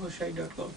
hoshai.com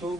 2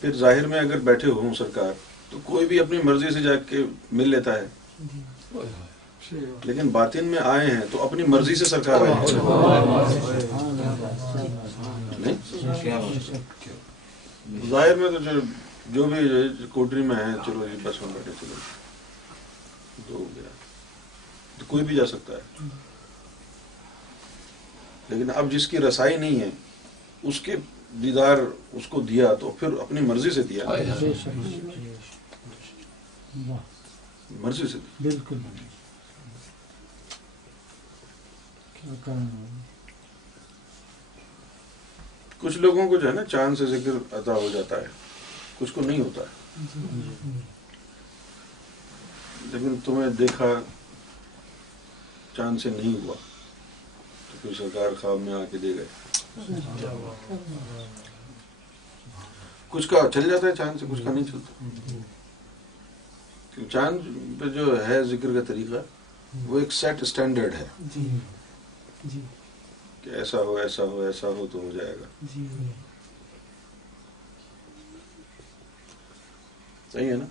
پھر ظاہر میں اگر بیٹھے ہوں سرکار تو کوئی بھی اپنی مرضی سے جا کے مل لیتا ہے، لیکن باطن میں آئے ہیں تو اپنی مرضی سے سرکار آئے ہیں نہیں؟ ظاہر میں تو جو بھی کوٹری میں ہے، چلو جی بس میں بیٹھے، چلو تو ہو گیا، تو کوئی بھی جا سکتا ہے، لیکن اب جس کی رسائی نہیں ہے اس کے دیدار اس کو دیا تو پھر اپنی مرضی سے دیا، مرضی سے دیا۔ بالکل کچھ لوگوں کو جو ہے نا چاند سے ذکر عطا ہو جاتا ہے، کچھ کو نہیں ہوتا ہے، لیکن تمہیں دیکھا چاند سے نہیں ہوا تو پھر سرکار خواب میں آ کے دے گئے۔ کچھ کا چل جاتا ہے چاند سے، کچھ کا نہیں چلتا۔ چاند پہ جو ہے ذکر کا طریقہ وہ ایک سیٹ اسٹینڈرڈ ہے کہ ایسا ہو ایسا ہو ایسا ہو تو ہو جائے گا، صحیح ہے نا؟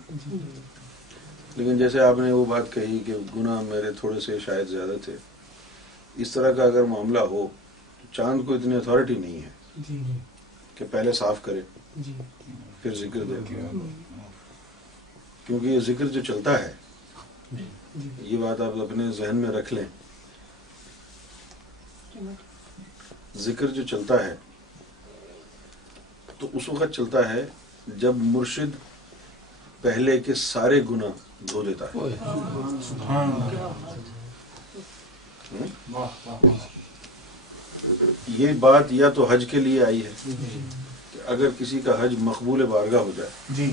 لیکن جیسے آپ نے وہ بات کہی کہ گناہ میرے تھوڑے سے شاید زیادہ تھے، اس طرح کا اگر معاملہ ہو تو چاند کو اتنی اتھارٹی نہیں ہے کہ پہلے صاف کرے پھر ذکر دے، کیونکہ یہ ذکر جو چلتا ہے، یہ بات آپ اپنے ذہن میں رکھ لیں، ذکر جو چلتا ہے تو اس وقت چلتا ہے جب مرشد پہلے کے سارے گناہ دھو دیتا ہے۔ یہ بات یا تو حج کے لیے آئی ہے کہ اگر کسی کا حج مقبول بارگاہ ہو جائے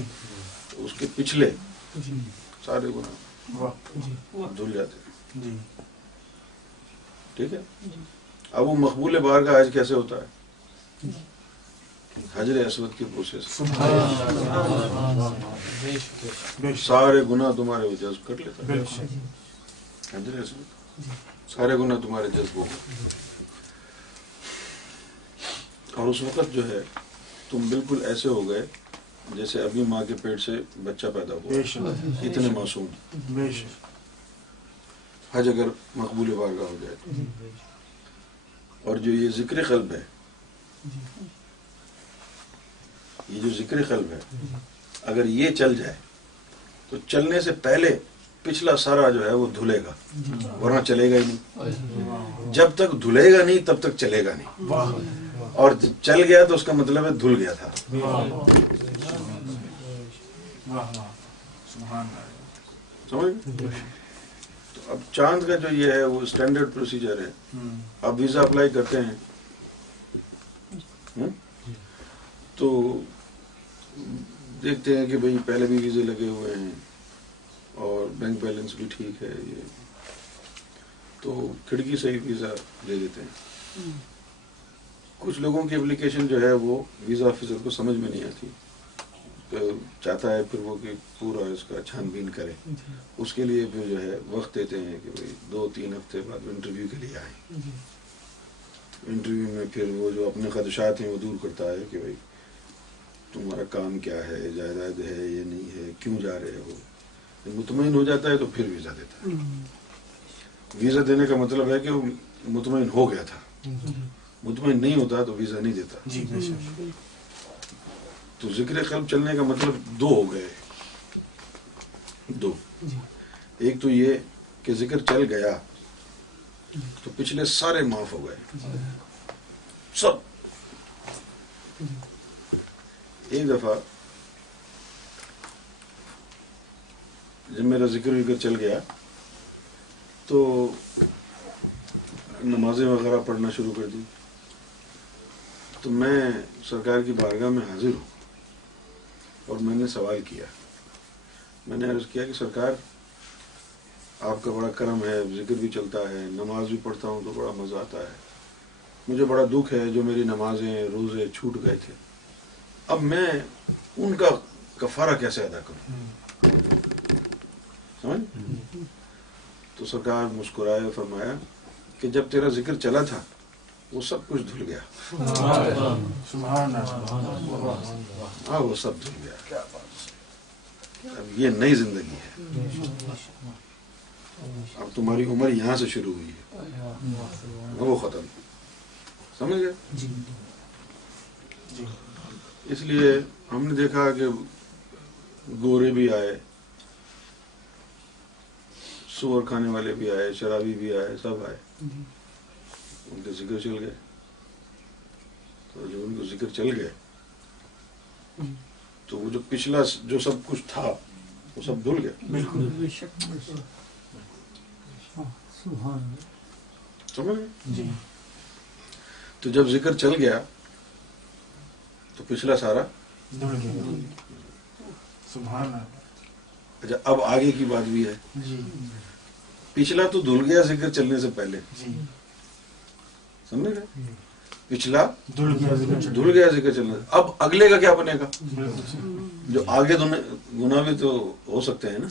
تو اس کے پچھلے سارے گناہ دھل جاتے ہیں، ٹھیک ہے؟ اب وہ مقبول بارگاہ حج کیسے ہوتا ہے؟ حجر اسود کی پروسیس، سارے گناہ تمہارے وہ جذب کر لیتا ہے، حجر اسود سارے گناہ تمہارے جذب ہو گئے، اور اس وقت جو ہے تم بالکل ایسے ہو گئے جیسے ابھی ماں کے پیٹ سے بچہ پیدا ہوا، اتنے معصوم۔ حج اگر مقبول بارگاہ ہو جائے، اور جو یہ ذکر قلب ہے، یہ جو ذکر قلب ہے اگر یہ چل جائے تو چلنے سے پہلے پچھلا سارا جو ہے وہ دھلے گا، ورنہ چلے گا ہی نہیں۔ جب تک دھلے گا نہیں تب تک چلے گا نہیں، اور جب چل گیا تو اس کا مطلب ہے دھل گیا تھا۔ سمجھ؟ تو اب چاند کا جو یہ ہے وہ اسٹینڈرڈ پروسیجر ہے۔ اب ویزا اپلائی کرتے ہیں تو دیکھتے ہیں کہ بھئی پہلے بھی ویزے لگے ہوئے ہیں اور بینک بیلنس بھی ٹھیک ہے، یہ تو کھڑکی سے ہی ویزا دے دیتے ہیں۔ کچھ لوگوں کی اپلیکیشن جو ہے وہ ویزا آفیسر کو سمجھ میں نہیں آتی، چاہتا ہے پھر وہ کہ پورا اس کا چھان بین کرے، اس کے لیے پھر جو ہے وقت دیتے ہیں کہ بھئی 2-3 ہفتے بعد انٹرویو کے لیے آئیں۔ انٹرویو میں پھر وہ جو اپنے خدشات ہیں وہ دور کرتا ہے کہ بھئی تمہارا کام کیا ہے، جائیداد ہے یہ نہیں ہے، کیوں جا رہے ہو۔ مطمئن ہو جاتا ہے تو پھر ویزا دیتا ہے۔ ویزا دینے کا مطلب ہے کہ وہ مطمئن ہو گیا تھا، مطمئن نہیں ہوتا تو ویزا نہیں دیتا۔ تو ذکر قلب چلنے کا مطلب 2 ہو گئے، 2۔ ایک تو یہ کہ ذکر چل گیا تو پچھلے سارے معاف ہو گئے سب۔ ایک دفعہ جب میرا ذکر چل گیا تو نمازیں وغیرہ پڑھنا شروع کر دی، تو میں سرکار کی بارگاہ میں حاضر ہوں اور میں نے سوال کیا، میں نے عرض کیا کہ سرکار آپ کا بڑا کرم ہے، ذکر بھی چلتا ہے، نماز بھی پڑھتا ہوں تو بڑا مزہ آتا ہے، مجھے بڑا دکھ ہے جو میری نمازیں روزے چھوٹ گئے تھے، اب میں ان کا کفارہ کیسے ادا کروں؟ سمجھ؟ تو سرکار مسکرائے، فرمایا کہ جب تیرا ذکر چلا تھا وہ سب کچھ دھل گیا. ہاں وہ سب دھل گیا. اب یہ نئی زندگی ہے. اب تمہاری عمر یہاں سے شروع ہوئی ہے, وہ ختم. سمجھ گئے؟ اس لیے ہم نے دیکھا کہ گورے بھی آئے, سور کھانے والے بھی آئے, شرابی بھی آئے, سب آئے, ان کے ذکر چل گئے. تو جو ان کو ذکر چل گئے تو وہ جو پچھلا جو سب کچھ تھا وہ سب دھل گیا. سمجھ گئے؟ تو جب ذکر چل گیا تو پچھلا سارا. اچھا اب آگے کی بات بھی ہے. پچھلا تو دھل گیا ذکر چلنے سے پہلے, سمجھ گئے؟ پچھلا دھل گیا ذکر چلنے سے. اب اگلے کا کیا بنے گا؟ جو آگے گناہ بھی تو ہو سکتے ہیں نا,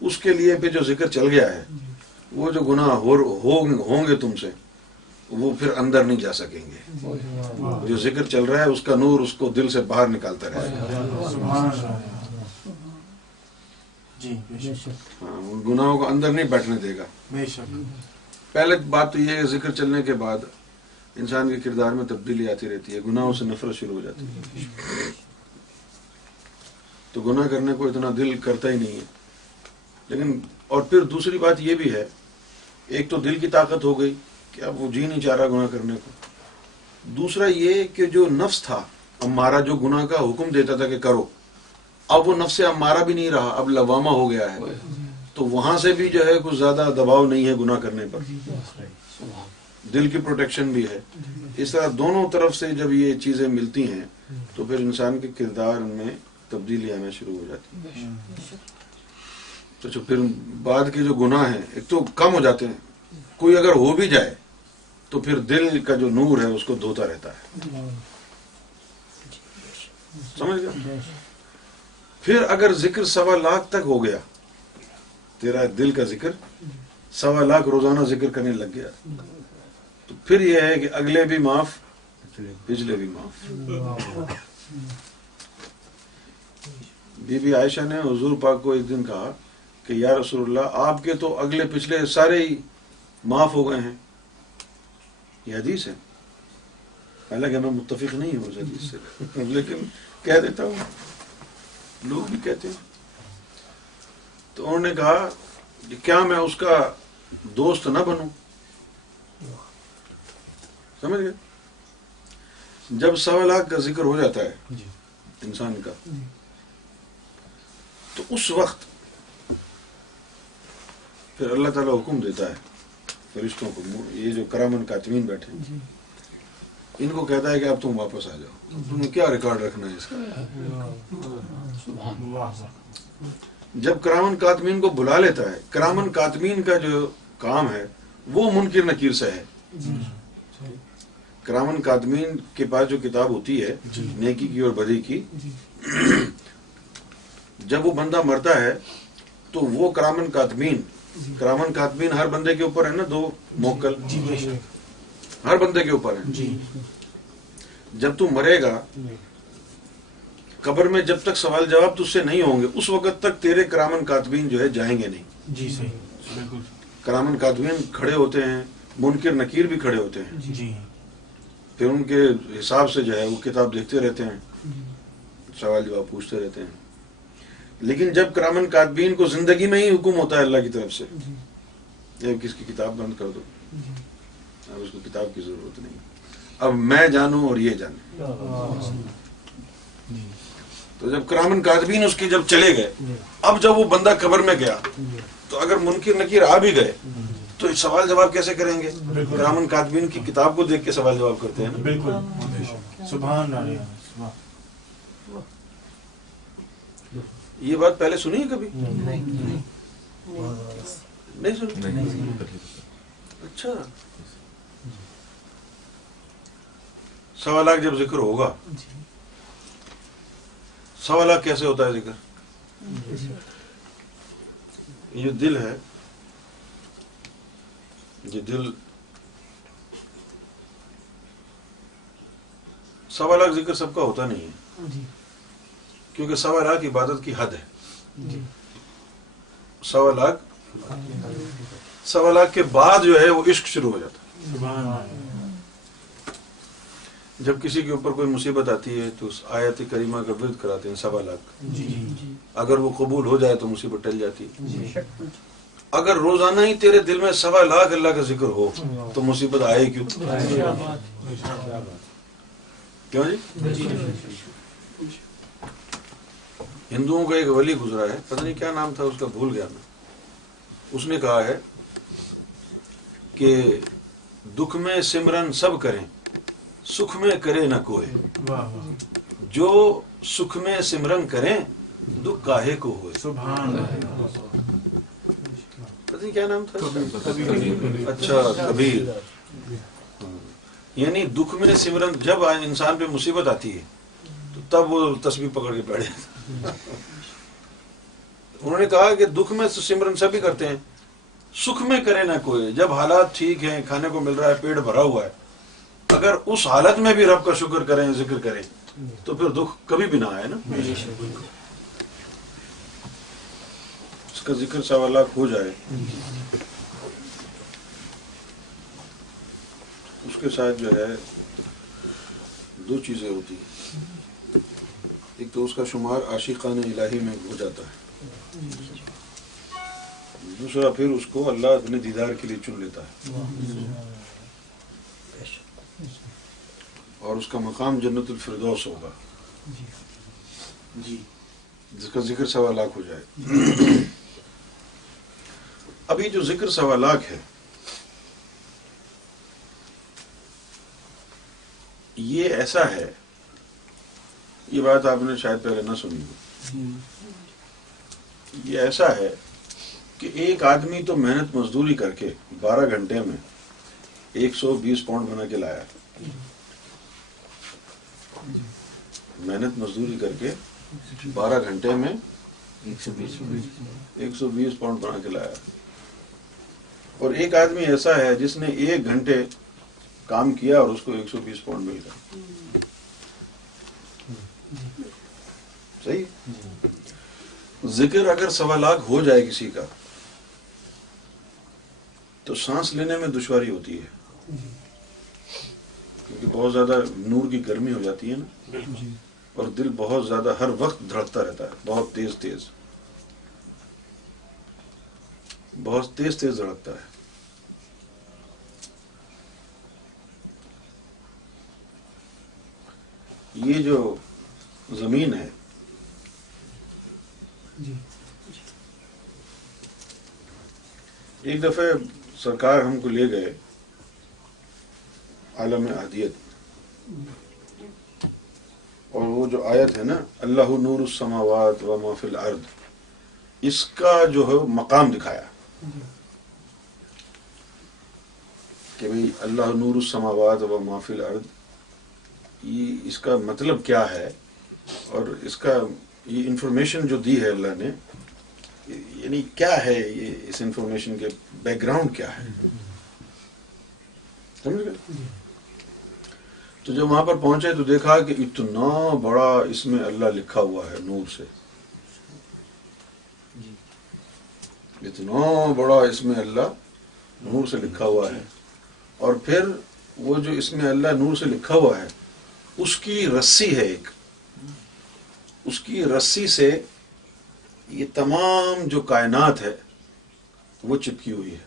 اس کے لیے پھر جو ذکر چل گیا ہے وہ جو گناہ ہوں گے تم سے وہ پھر اندر نہیں جا سکیں گے. جو ذکر چل رہا ہے اس کا نور اس کو دل سے باہر نکالتا رہے گا. ہاں, ان گناہوں کو اندر نہیں بیٹھنے دے گا. پہلے بات تو یہ ہے, ذکر چلنے کے بعد انسان کے کردار میں تبدیلی آتی رہتی ہے, گناہوں سے نفرت شروع ہو جاتی ہے, تو گناہ کرنے کو اتنا دل کرتا ہی نہیں ہے. لیکن اور پھر دوسری بات یہ بھی ہے, ایک تو دل کی طاقت ہو گئی کہ اب وہ جی نہیں چاہ رہا گناہ کرنے کو. دوسرا یہ کہ جو نفس تھا امارہ, جو گناہ کا حکم دیتا تھا کہ کرو, اب وہ نفس امارہ بھی نہیں رہا, اب لوامہ ہو گیا ہے. تو وہاں سے بھی جو ہے کچھ زیادہ دباؤ نہیں ہے گناہ کرنے پر, دل کی پروٹیکشن بھی ہے. اس طرح دونوں طرف سے جب یہ چیزیں ملتی ہیں تو پھر انسان کے کردار میں تبدیلی آنا شروع ہو جاتی ہے. تو پھر بعد کے جو گناہ ہیں ایک تو کم ہو جاتے ہیں, کوئی اگر ہو بھی جائے تو پھر دل کا جو نور ہے اس کو دھوتا رہتا ہے. سمجھ گیا؟ پھر اگر ذکر 1.25 لاکھ تک ہو گیا, تیرا دل کا ذکر 1.25 لاکھ روزانہ ذکر کرنے لگ گیا, تو پھر یہ ہے کہ اگلے بھی معاف, پچھلے بھی معاف. بی بی عائشہ نے حضور پاک کو ایک دن کہا کہ یا رسول اللہ, آپ کے تو اگلے پچھلے سارے ہی معاف ہو گئے ہیں. یہ حدیث ہے, حالانکہ میں متفق نہیں ہوں اس حدیث سے, لیکن کہہ دیتا ہوں, لوگ بھی کہتے ہیں. تو انہوں نے کہا کہ کیا میں اس کا دوست نہ بنوں؟ سمجھ گئے؟ جب 1.25 لاکھ کا ذکر ہو جاتا ہے انسان کا, تو اس وقت پھر اللہ تعالیٰ حکم دیتا ہے فرشتوں کو, یہ جو کرامن کاتبین بیٹھے ہیں ان کو کہتا ہے کہ اب تم واپس آ جاؤ, تمہیں کیا ریکارڈ رکھنا ہے اس کا. جب کرامن کاتبین کو بلا لیتا ہے, کرامن کاتبین کا جو کام ہے وہ منکر نکیر سے ہے. کرامن کاتبین کے پاس جو کتاب ہوتی ہے نیکی کی اور بدی کی, جب وہ بندہ مرتا ہے تو وہ کرامن کاتبین ہر بندے کے اوپر ہے نا, 2 موکل ہر بندے کے اوپر ہیں. جب تو مرے گا قبر میں, جب تک سوال جواب تجھ سے نہیں ہوں گے اس وقت تک تیرے کرامن کاتبین جو ہے جائیں گے نہیں. جی صحیح, بالکل. کرامن کاتبین کھڑے ہوتے ہیں, منکر نکیر بھی کھڑے ہوتے ہیں, جی. پھر ان کے حساب سے جو ہے وہ کتاب دیکھتے رہتے ہیں, سوال جواب پوچھتے رہتے ہیں. لیکن جب کرامن کاتبین کو زندگی میں ہی حکم ہوتا ہے اللہ کی طرف سے کس کی کتاب بند کر دو, اب اس کو کتاب کی ضرورت نہیں, اب میں جانوں اور یہ جانے. تو جب کرامن کاتبین اس کی جب چلے گئے, اب جب وہ بندہ قبر میں گیا تو اگر منکر نکیر آ بھی گئے تو سوال جواب کیسے کریں گے؟ کرامن کاتبین کی کتاب کو دیکھ کے سوال جواب کرتے ہیں نا. بالکل. سبحان اللہ. یہ بات پہلے سنی ہے کبھی؟ نہیں سنی. اچھا, 1.25 لاکھ جب ذکر ہوگا, 1.25 لاکھ کیسے ہوتا ہے ذکر؟ یہ دل ہے, یہ دل سوا لاکھ ذکر سب کا ہوتا نہیں ہے، جی کیونکہ سوا لاکھ عبادت کی حد ہے. جی سوا لاکھ کے بعد جو ہے وہ عشق شروع ہو جاتا ہے. سبحان اللہ. جب کسی کے اوپر کوئی مصیبت آتی ہے تو اس آیت کریمہ کا ورد کراتے ہیں 1.25 جی اگر وہ قبول ہو جائے تو مصیبت ٹل جاتی ہے. جی اگر روزانہ ہی تیرے دل میں 1.25 اللہ کا ذکر ہو تو مصیبت آئے کیوں؟ کیوں جی؟ ہندوؤں کا ایک ولی گزرا ہے، پتہ نہیں کیا نام تھا اس کا، بھول گیا میں. اس نے کہا ہے کہ دکھ میں سمرن سب کریں، سکھ میں کرے نہ کوئی، واہ واہ. جو سکھ میں سمرن کریں دکھ کاہے کو ہوئے. سبحان اللہ. پتہ نہیں کیا نام تھا اس کا؟ کبیر. اچھا، کبیر. یعنی دکھ میں سمرن، جب انسان پہ مصیبت آتی ہے تو تب وہ تسبیح پکڑ کے بیٹھ جاتا. انہوں نے کہا کہ دکھ میں سمرن سبھی کرتے ہیں، سکھ میں کرے نہ کوئی. جب حالات ٹھیک ہیں، کھانے کو مل رہا ہے، پیٹ بھرا ہوا ہے، اگر اس حالت میں بھی رب کا شکر کریں، ذکر کریں تو پھر دکھ کبھی بھی نہ آئے نا. اس کا ذکر 1.25 ہو جائے، اس کے ساتھ جو ہے 2 چیزیں ہوتی ہیں. ایک تو اس کا شمار عاشقان الہی میں ہو جاتا ہے، دوسرا پھر اس کو اللہ اپنے دیدار کے لیے چن لیتا ہے، اور اس کا مقام جنت الفردوس ہوگا جی جس کا ذکر 1.25 ہو جائے. ابھی جو ذکر 1.25 ہے یہ ایسا ہے، یہ بات آپ نے شاید پہلے نہ سنی ہو، یہ ایسا ہے کہ ایک آدمی تو محنت مزدوری کر کے 12 گھنٹے میں 120 پاؤنڈ بنا کے لایا. محنت مزدوری کر کے 12 گھنٹے میں 120 پاؤنڈ بنا کے لایا. اور ایک آدمی ایسا ہے جس نے 1 گھنٹے کام کیا اور اس کو 120 پاؤنڈ مل گیا. صحیح. ذکر اگر 1.25 ہو جائے کسی کا تو سانس لینے میں دشواری ہوتی ہے، کیونکہ بہت زیادہ نور کی گرمی ہو جاتی ہے نا، اور دل بہت زیادہ ہر وقت دھڑکتا رہتا ہے، بہت تیز تیز دھڑکتا ہے. یہ جو زمین ہے ایک دفعہ سرکار ہم کو لے گئے عالم احدیت، اور وہ جو آیت ہے نا اللہ نور السماوات و ما فی الارض، اس کا جو ہے مقام دکھایا کہ بھئی اللہ نور السماوات و ما فی الارض، یہ اس کا مطلب کیا ہے، اور اس کا یہ انفارمیشن جو دی ہے اللہ نے، یعنی کیا ہے یہ، اس انفارمیشن کے بیک گراؤنڈ کیا ہے، سمجھ گئے؟ تو جب وہاں پر پہنچے تو دیکھا کہ اتنا بڑا اس میں اللہ لکھا ہوا ہے نور سے، اتنا بڑا اس میں اللہ نور سے لکھا ہوا ہے. اور پھر وہ جو اس میں اللہ نور سے لکھا ہوا ہے اس کی رسی ہے ایک، اس کی رسی سے یہ تمام جو کائنات ہے وہ چپکی ہوئی ہے.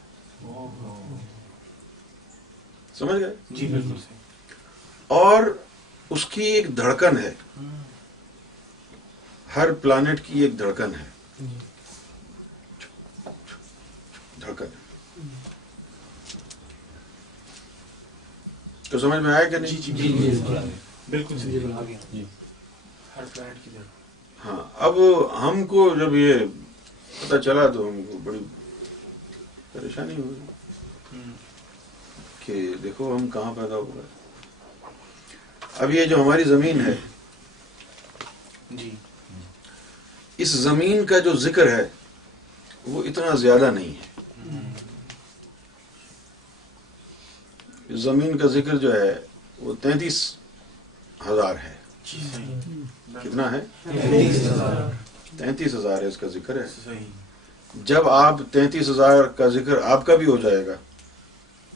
سمجھ گئے؟ جی بالکل صحیح. اور اس کی ایک دھڑکن ہے، ہر پلانٹ کی ایک دھڑکن ہے، دھڑکن. تو سمجھ میں آیا کہ نہیں؟ جی بالکل صحیح. ہر پلانٹ کی طرف. ہاں. اب ہم کو جب یہ پتہ چلا تو ہم کو بڑی پریشانی ہوئی کہ دیکھو ہم کہاں پیدا ہو گئے. اب یہ جو ہماری زمین ہے، جی اس زمین کا جو ذکر ہے وہ اتنا زیادہ نہیں ہے. اس زمین کا ذکر جو ہے وہ 33 33,000 ہے. جی صحیح. کتنا ہے؟ 33,000. 33,000 ہے اس کا ذکر ہے. صحیح. جب آپ 33,000 کا ذکر آپ کا بھی ہو جائے گا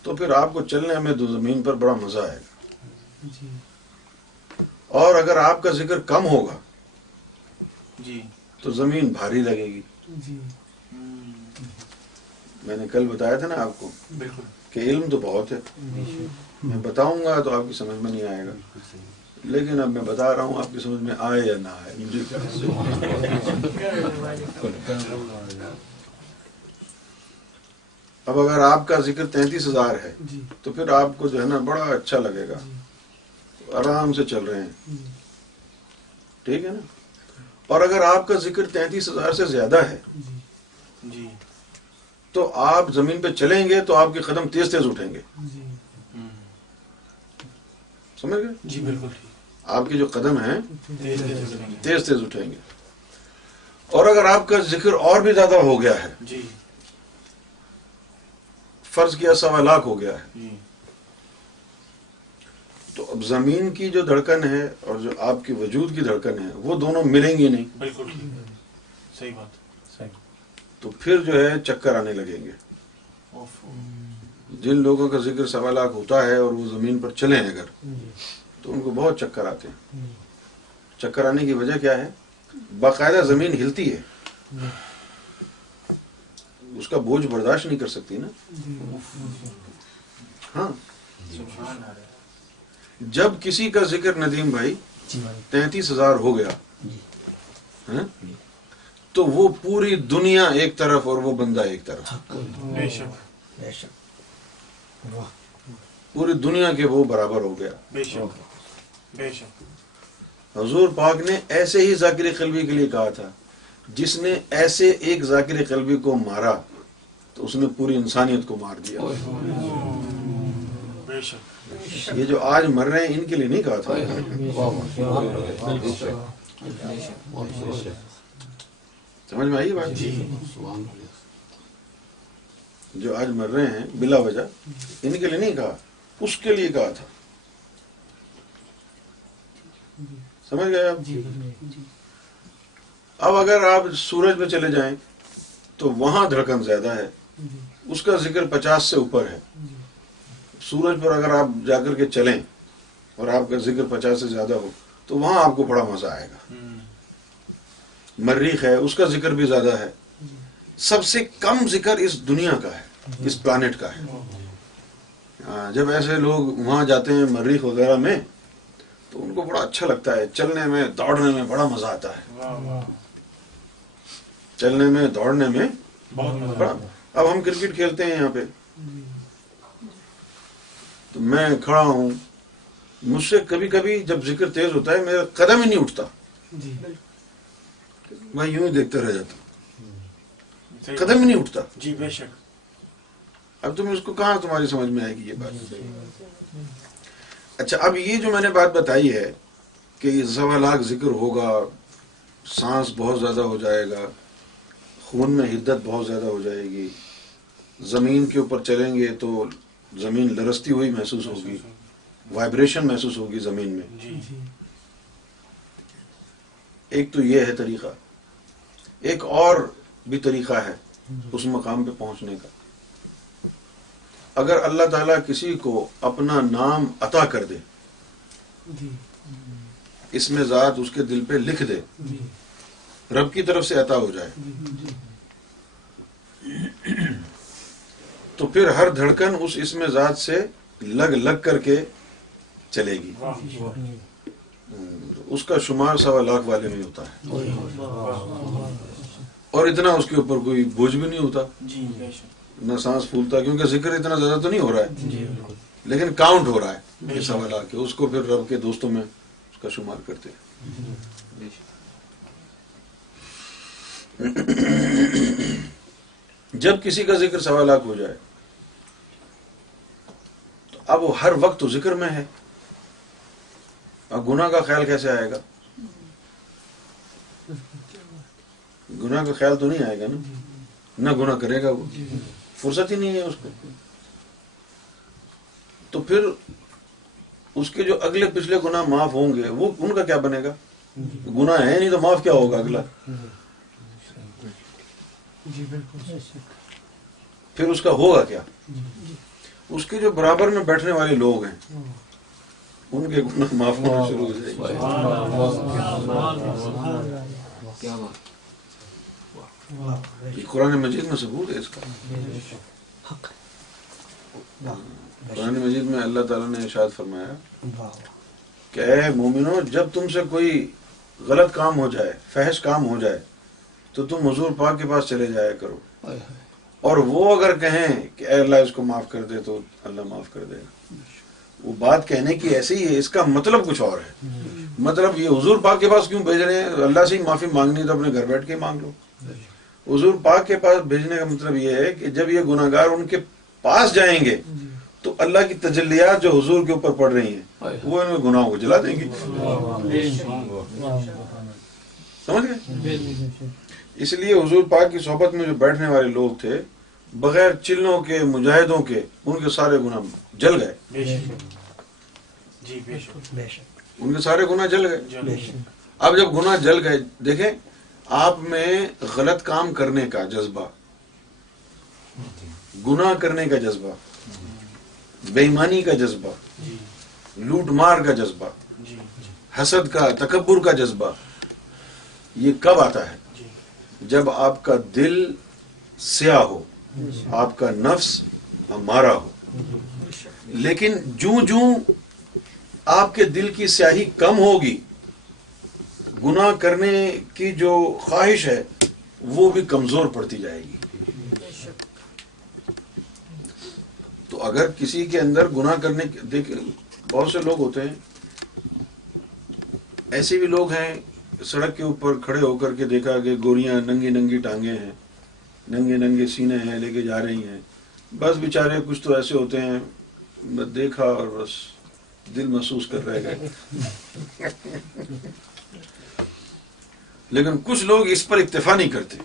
تو پھر آپ کو چلنے میں زمین پر بڑا مزہ آئے گا. اور اگر آپ کا ذکر کم ہوگا جی تو زمین بھاری لگے گی. میں نے کل بتایا تھا نا آپ کو بالکل کہ علم تو بہت ہے، میں بتاؤں گا تو آپ کی سمجھ میں نہیں آئے گا، لیکن اب میں بتا رہا ہوں، آپ کی سمجھ میں آئے یا نہ آئے مجھے کیا. اب اگر آپ کا ذکر 33,000 ہے تو پھر آپ کو جو ہے نا بڑا اچھا لگے گا، آرام سے چل رہے ہیں، ٹھیک ہے نا. اور اگر آپ کا ذکر 33,000 سے زیادہ ہے جی تو آپ زمین پہ چلیں گے تو آپ کے قدم تیز تیز اٹھیں گے. سمجھ گئے؟ جی بالکل ٹھیک. آپ کے جو قدم ہیں تیز تیز چلیں گے. تیز تیز اٹھیں گے. اور اگر آپ کا ذکر اور بھی زیادہ ہو گیا ہے، جی فرض کیا 1.25 ہو گیا ہے، جی تو اب زمین کی جو دھڑکن ہے اور جو آپ کے وجود کی دھڑکن ہے وہ دونوں ملیں گی نہیں. بالکل ٹھیک. صحیح بات. صحیح. تو پھر جو ہے چکر آنے لگیں گے. جن لوگوں کا ذکر 1.25 ہوتا ہے اور وہ زمین پر چلیں اگر تو ان کو بہت چکر آتے ہیں. چکر آنے کی وجہ کیا ہے؟ باقاعدہ زمین ہلتی ہے، اس کا بوجھ برداشت نہیں کر سکتی نا. ہاں سبحان اللہ. جب کسی کا ذکر ندیم بھائی 33,000 ہو گیا ہاں، تو وہ پوری دنیا ایک طرف اور وہ بندہ ایک طرف، بے شک پوری دنیا کے وہ برابر ہو گیا. بے شک بے شک. حضور پاک نے ایسے ہی ذاکر قلبی کے لیے کہا تھا، جس نے ایسے ایک ذاکر قلبی کو مارا تو اس نے پوری انسانیت کو مار دیا. بے شک. یہ جو آج مر رہے ہیں ان کے لیے نہیں کہا تھا. سمجھ میں آئی بات؟ جو آج مر رہے ہیں بلا وجہ، ان کے لیے نہیں کہا، اس کے لیے کہا تھا. سمجھ گئے آپ؟ اب اگر آپ سورج پہ چلے جائیں تو وہاں دھڑکن زیادہ ہے، اس کا ذکر 50 سے اوپر ہے. سورج پر اگر آپ جا کر کے چلیں اور آپ کا ذکر 50 سے زیادہ ہو تو وہاں آپ کو بڑا مزہ آئے گا. مریخ ہے، اس کا ذکر بھی زیادہ ہے. سب سے کم ذکر اس دنیا کا ہے، اس پلانٹ کا ہے. جب ایسے لوگ وہاں جاتے ہیں مریخ وغیرہ میں تو ان کو بڑا اچھا لگتا ہے، چلنے میں دوڑنے میں بڑا مزہ آتا ہے. چلنے میں دوڑنے میں بڑا. اب ہم کرکٹ کھیلتے ہیں یہاں پہ، تو میں کھڑا ہوں، مجھ سے کبھی کبھی جب ذکر تیز ہوتا ہے میرا قدم ہی نہیں اٹھتا، میں یوں ہی دیکھتے رہ جاتا ہوں، قدم ہی نہیں اٹھتا. جی بے شک. اب تم اس کو کہاں تمہاری سمجھ میں آئے گی یہ بات؟ اچھا، اب یہ جو میں نے بات بتائی ہے کہ 1.25 ذکر ہوگا، سانس بہت زیادہ ہو جائے گا، خون میں حدت بہت زیادہ ہو جائے گی، زمین کے اوپر چلیں گے تو زمین لرزتی ہوئی محسوس ہوگی، وائبریشن محسوس ہوگی زمین میں. جی ایک تو یہ ہے طریقہ. ایک اور بھی طریقہ ہے اس مقام پہ پہنچنے کا. اگر اللہ تعالیٰ کسی کو اپنا نام عطا کر دے، اس میں ذات اس کے دل پہ لکھ دے، رب کی طرف سے عطا ہو جائے، تو پھر ہر دھڑکن اس اسم ذات سے لگ لگ کر کے چلے گی. اس کا شمار 1.25 والے میں ہوتا ہے، اور اتنا اس کے اوپر کوئی بوجھ بھی نہیں ہوتا، جی بے شک. نہ سانس پھولتا، کیونکہ ذکر اتنا زیادہ تو نہیں ہو رہا ہے، لیکن کاؤنٹ ہو رہا ہے. یہ 1.25 کے اس کو پھر رب کے دوستوں میں اس کا شمار کرتے ہیں. جب کسی کا ذکر 1.25 ہو جائے تو اب وہ ہر وقت تو ذکر میں ہے. اب گناہ کا خیال کیسے آئے گا؟ گناہ کا خیال تو نہیں آئے گا نا، نہ گناہ کرے گا، وہ فرصت ہی نہیں ہے اس کو. تو پھر اس کے جو اگلے پچھلے گناہ معاف ہوں گے وہ ان کا کیا بنے گا؟ گناہ ہے نہیں تو معاف کیا ہوگا اگلا؟ جی بالکل. پھر اس کا ہوگا کیا؟ اس کے جو برابر میں بیٹھنے والے لوگ ہیں ان کے گناہ معاف ہونا شروع ہو جائیں گے. یہ قرآن مجید میں ثبوت ہے اس کا. قرآن مجید میں اللہ تعالیٰ نے ارشاد فرمایا کہ اے مومنو، جب تم سے کوئی غلط کام ہو جائے، فحش کام ہو جائے، تو تم حضور پاک کے پاس چلے جایا کرو، اور وہ اگر کہیں کہ اے اللہ اس کو معاف کر دے تو اللہ معاف کر دے گا. وہ بات کہنے کی ایسی ہی ہے، اس کا مطلب کچھ اور ہے. مطلب یہ حضور پاک کے پاس کیوں بھیج رہے ہیں؟ اللہ سے ہی معافی مانگنی تو اپنے گھر بیٹھ کے مانگ لو. حضور پاک کے پاس بھیجنے کا مطلب یہ ہے کہ جب یہ گناہگار ان کے پاس جائیں گے تو اللہ کی تجلیات جو حضور کے اوپر پڑ رہی ہیں وہ ان کے گناہوں کو جلا دیں گی. سمجھ گئے؟ اس لیے حضور پاک کی صحبت میں جو بیٹھنے والے لوگ تھے، بغیر چلوں کے، مجاہدوں کے، ان کے سارے گناہ جل گئے. جی بے شک. ان کے سارے گناہ جل گئے. اب جب گناہ جل گئے، دیکھیں آپ میں غلط کام کرنے کا جذبہ، گناہ کرنے کا جذبہ، بے ایمانی کا جذبہ، لوٹ مار کا جذبہ، حسد کا، تکبر کا جذبہ، یہ کب آتا ہے؟ جب آپ کا دل سیاہ ہو، آپ کا نفس امارہ ہو. لیکن جوں آپ کے دل کی سیاہی کم ہوگی، گناہ کرنے کی جو خواہش ہے وہ بھی کمزور پڑتی جائے گی. تو اگر کسی کے اندر گناہ کرنے دیکھ، بہت سے لوگ ہوتے ہیں، ایسے بھی لوگ ہیں سڑک کے اوپر کھڑے ہو کر کے دیکھا کہ گوریاں ننگی ننگی ٹانگیں ہیں، ننگے ننگے سینے ہیں، لے کے جا رہی ہیں. بس بیچارے کچھ تو ایسے ہوتے ہیں، بس دیکھا اور بس دل محسوس کر رہ گئے. لیکن کچھ لوگ اس پر اکتفا نہیں کرتے.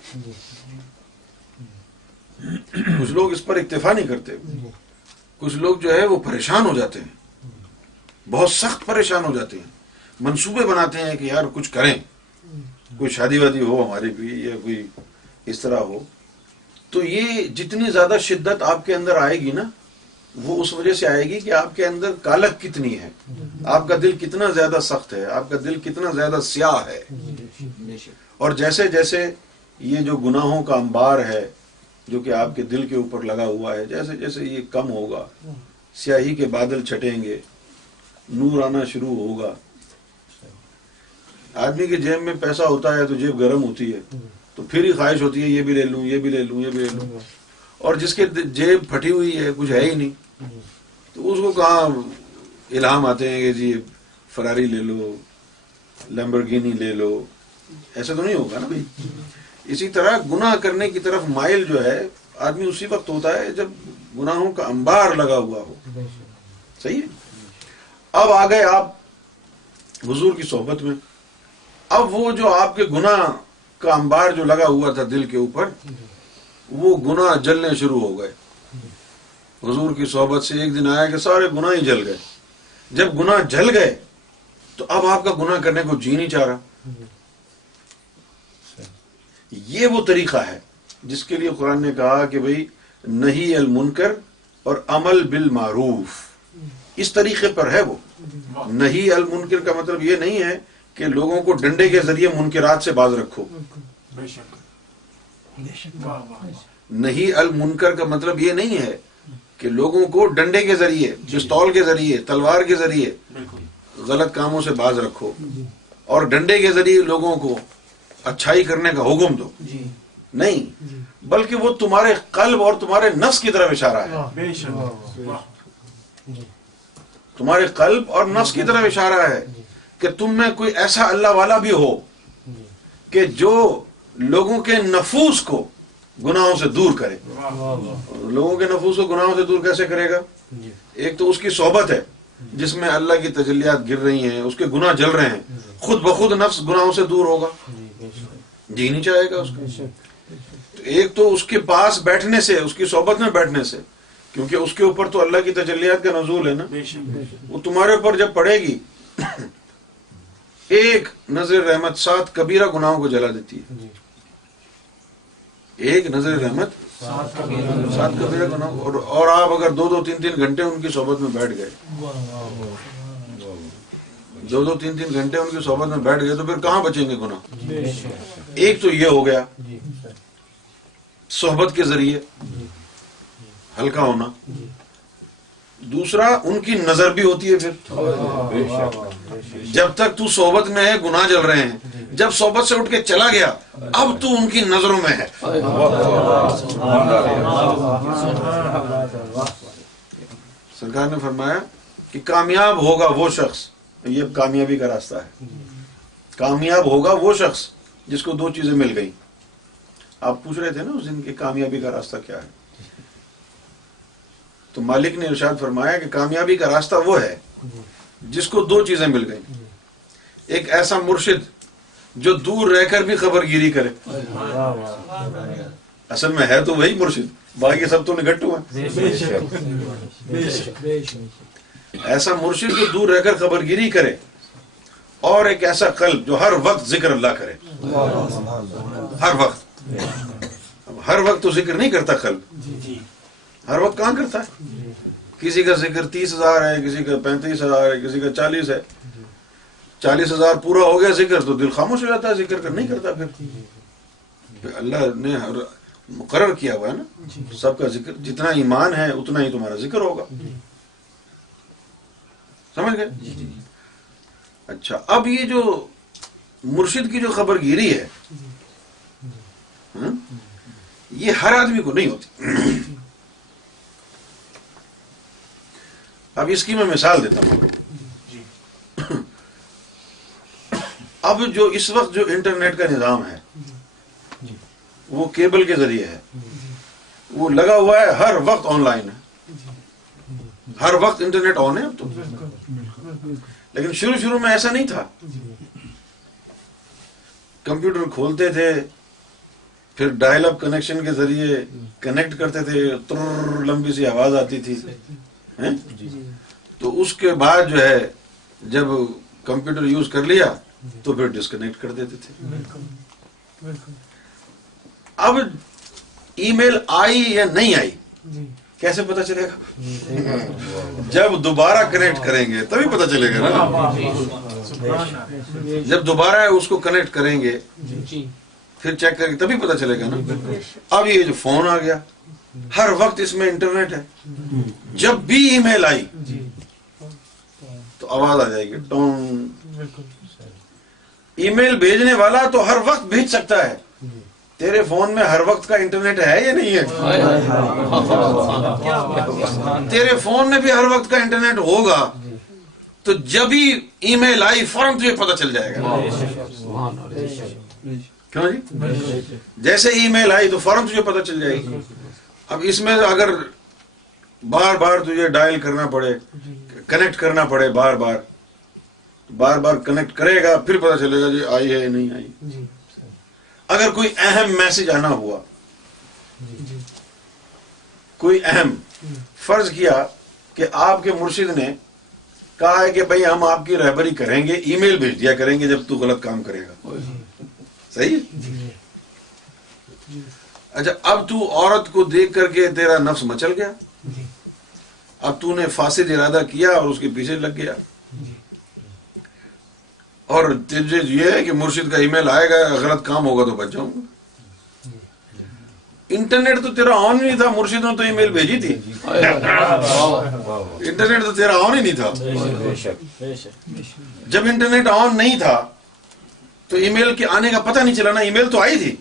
کچھ لوگ اس پر اکتفا نہیں کرتے. کچھ لوگ جو ہے وہ پریشان ہو جاتے ہیں، بہت سخت پریشان ہو جاتے ہیں، منصوبے بناتے ہیں کہ یار کچھ کریں، کوئی شادی وادی ہو ہماری بھی، یا کوئی اس طرح ہو. تو یہ جتنی زیادہ شدت آپ کے اندر آئے گی نا، وہ اس وجہ سے آئے گی کہ آپ کے اندر کالک کتنی ہے، آپ کا دل کتنا زیادہ سخت ہے، آپ کا دل کتنا زیادہ سیاہ ہے. اور جیسے جیسے یہ جو گناہوں کا انبار ہے جو کہ آپ کے دل کے اوپر لگا ہوا ہے، جیسے جیسے یہ کم ہوگا، سیاہی کے بادل چھٹیں گے، نور آنا شروع ہوگا. آدمی کے جیب میں پیسہ ہوتا ہے تو جیب گرم ہوتی ہے، تو پھر ہی خواہش ہوتی ہے یہ بھی لے لوں، یہ بھی لے لوں، یہ بھی لے لوں. اور جس کے جیب پھٹی ہوئی ہے، کچھ ہے ہی نہیں، تو اس کو کہاں الہام آتے ہیں کہ جی فراری لے لو، لیمبورگینی لے لو. ایسا تو نہیں ہوگا نا بھائی. اسی طرح گناہ کرنے کی طرف مائل جو ہے آدمی اسی وقت ہوتا ہے جب گناہوں کا انبار لگا ہوا ہو. صحیح ہے. اب آ گئے آپ حضور کی صحبت میں. اب وہ جو آپ کے گناہ کا انبار جو لگا ہوا تھا دل کے اوپر، وہ گناہ جلنے شروع ہو گئے. حضور کی صحبت سے ایک دن آیا کہ سارے گناہ ہی جل گئے. جب گناہ جل گئے تو اب آپ کا گناہ کرنے کو جی نہیں چاہ رہا. یہ وہ طریقہ ہے جس کے لیے قرآن نے کہا کہ بھئی نہی المنکر اور عمل بالمعروف، اس طریقے پر ہے وہ. نہی المنکر کا مطلب یہ نہیں ہے کہ لوگوں کو ڈنڈے کے ذریعے منکرات سے باز رکھو. نہی المنکر کا مطلب یہ نہیں ہے کہ لوگوں کو ڈنڈے کے ذریعے، پستول کے ذریعے، تلوار کے ذریعے غلط کاموں سے باز رکھو، اور ڈنڈے کے ذریعے لوگوں کو اچھائی کرنے کا حکم دو. نہیں، بلکہ وہ تمہارے قلب اور تمہارے نفس کی طرف اشارہ ہے. تمہارے قلب اور نفس کی طرف اشارہ ہے کہ تم میں کوئی ایسا اللہ والا بھی ہو کہ جو لوگوں کے نفوس کو گناہوں سے دور کرے. لوگوں کے نفوس کو گناہوں سے دور کیسے کرے گا؟ ایک تو اس کی صحبت ہے جس میں اللہ کی تجلیات گر رہی ہیں، اس کے گناہ جل رہے ہیں، خود بخود نفس گناہوں سے دور ہوگا، جی نہیں چاہے گا اس کو. تو ایک تو اس کے پاس بیٹھنے سے، اس کی صحبت میں بیٹھنے سے، کیونکہ اس کے اوپر تو اللہ کی تجلیات کا نزول ہے نا. بے شک وہ تمہارے اوپر جب پڑے گی ایک نظر رحمت 7 کبیرہ گناہوں کو جلا دیتی ہے. ایک نظر رحمت 7 کبیرہ گناہ. اور آپ اگر 2-3 گھنٹے ان کی صحبت میں بیٹھ گئے, 2-3 گھنٹے ان کی صحبت میں بیٹھ گئے تو پھر کہاں بچیں گے گناہ. ایک تو یہ ہو گیا صحبت کے ذریعے ہلکا ہونا. دوسرا ان کی نظر بھی ہوتی ہے. پھر جب تک تو صحبت میں ہے گناہ جل رہے ہیں, جب صحبت سے اٹھ کے چلا گیا اب تو ان کی نظروں میں ہے. سرکار نے فرمایا کہ کامیاب ہوگا وہ شخص, یہ کامیابی کا راستہ ہے, کامیاب ہوگا وہ شخص جس کو 2 چیزیں مل گئی. آپ پوچھ رہے تھے نا اس دن کی کامیابی کا راستہ کیا ہے, تو مالک نے ارشاد فرمایا کہ کامیابی کا راستہ وہ ہے جس کو 2 چیزیں مل گئیں. ایک ایسا مرشد جو دور رہ کر بھی خبر گیری کرے, اصل میں ہے تو وہی مرشد, باقی سب تو نگٹو ہیں. ایسا مرشد جو دور رہ کر خبر گیری کرے, اور ایک ایسا قلب جو ہر وقت ذکر اللہ کرے. ہر وقت, اب ہر وقت تو ذکر نہیں کرتا قلب, ہر وقت کہاں کرتا ہے. کسی کا ذکر 30,000 ہے, کسی کا 35,000 ہے, کسی کا 40 ہے. 40,000 پورا ہو گیا ذکر تو دل خاموش ہو جاتا ہے, ذکر کر نہیں کرتا. پھر اللہ نے مقرر کیا ہوا ہے نا سب کا ذکر, جتنا ایمان ہے اتنا ہی تمہارا ذکر ہوگا. سمجھ گئے؟ اچھا, اب یہ جو مرشد کی جو خبر گیری ہے یہ ہر آدمی کو نہیں ہوتی. اب اس کی میں مثال دیتا ہوں. اب جو اس وقت جو انٹرنیٹ کا نظام ہے وہ کیبل کے ذریعے ہے, وہ لگا ہوا ہے, ہر وقت آن لائن ہے, ہر وقت انٹرنیٹ آن ہے. اب تو لیکن شروع میں ایسا نہیں تھا. کمپیوٹر کھولتے تھے, پھر ڈائل اپ کنیکشن کے ذریعے کنیکٹ کرتے تھے, لمبی سی آواز آتی تھی. تو اس کے بعد جو ہے جب کمپیوٹر یوز کر لیا تو پھر ڈسکنیکٹ کر دیتے تھے. اب ای میل آئی یا نہیں آئی کیسے پتا چلے گا؟ جب دوبارہ کنیکٹ کریں گے تبھی پتا چلے گا نا. جب دوبارہ اس کو کنیکٹ کریں گے پھر چیک کریں گے تبھی پتا چلے گا نا. اب یہ جو فون آ گیا ہر وقت اس میں انٹرنیٹ ہے, جب بھی ای میل آئی تو آواز آ جائے گی ٹون. ای میل بھیجنے والا تو ہر وقت بھیج سکتا ہے, تیرے فون میں ہر وقت کا انٹرنیٹ ہے یا نہیں ہے؟ تیرے فون میں بھی ہر وقت کا انٹرنیٹ ہوگا تو جب ہی ای میل آئی فوراً تجھے پتا چل جائے گا. کیوں جی؟ جیسے ای میل آئی تو فوراً تجھے پتا چل جائے گی. اب اس میں اگر بار بار تجھے ڈائل کرنا پڑے, کنیکٹ کرنا پڑے, بار بار کنیکٹ کرے گا پھر پتا چلے گا جی آئی ہے یا نہیں آئی. اگر کوئی اہم میسج آنا ہوا, کوئی اہم, فرض کیا کہ آپ کے مرشد نے کہا ہے کہ بھئی ہم آپ کی رہبری کریں گے, ای میل بھیج دیا کریں گے جب تو غلط کام کرے گا. صحیح ہے؟ اچھا, اب تو عورت کو دیکھ کر کے تیرا نفس مچل گیا, اب تو نے فاسد ارادہ کیا اور اس کے پیچھے لگ گیا, اور تجھے یہ ہے کہ مرشد کا ای میل آئے گا, غلط کام ہوگا تو بچ جاؤں گا. انٹرنیٹ تو تیرا آن نہیں تھا, مرشد نے تو ای میل بھیجی تھی, انٹرنیٹ تو تیرا آن ہی نہیں تھا. جب انٹرنیٹ آن نہیں تھا تو ای میل کے آنے کا پتہ نہیں چلا نا, ای میل تو آئی تھی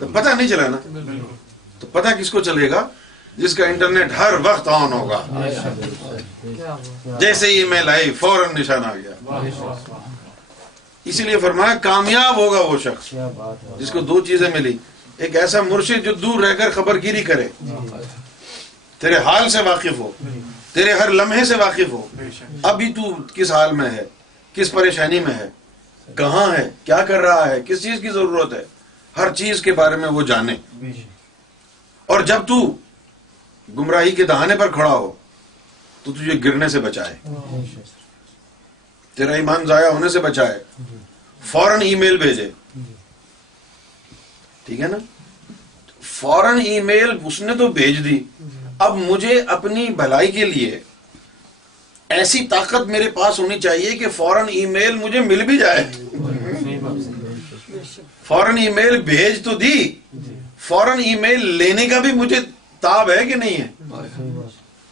تو پتہ نہیں چلا نا. تو پتہ کس کو چلے گا؟ جس کا انٹرنیٹ ہر وقت آن ہوگا. جیسے ای میل آئی فوراً نشان آ گیا. اسی لیے فرمایا کامیاب ہوگا وہ شخص جس کو 2 چیزیں ملی. ایک ایسا مرشد جو دور رہ کر خبر گیری کرے, تیرے حال سے واقف ہو, تیرے ہر لمحے سے واقف ہو, ابھی تو کس حال میں ہے, کس پریشانی میں ہے, کہاں ہے, کیا کر رہا ہے, کس چیز کی ضرورت ہے, ہر چیز کے بارے میں وہ جانے. اور جب تو گمراہی کے دہانے پر کھڑا ہو تو تجھے گرنے سے بچائے، تیرا ایمان ضائع ہونے سے بچائے، فوراً ای میل بھیجے. ٹھیک ہے نا؟ فوراً ای میل اس نے تو بھیج دی، اب مجھے اپنی بھلائی کے لیے ایسی طاقت میرے پاس ہونی چاہیے کہ فوراً ای میل مجھے مل بھی جائے. فوراً ای میل بھیج تو دی، فوراً ای میل لینے کا بھی مجھے تاب ہے کہ نہیں ہے؟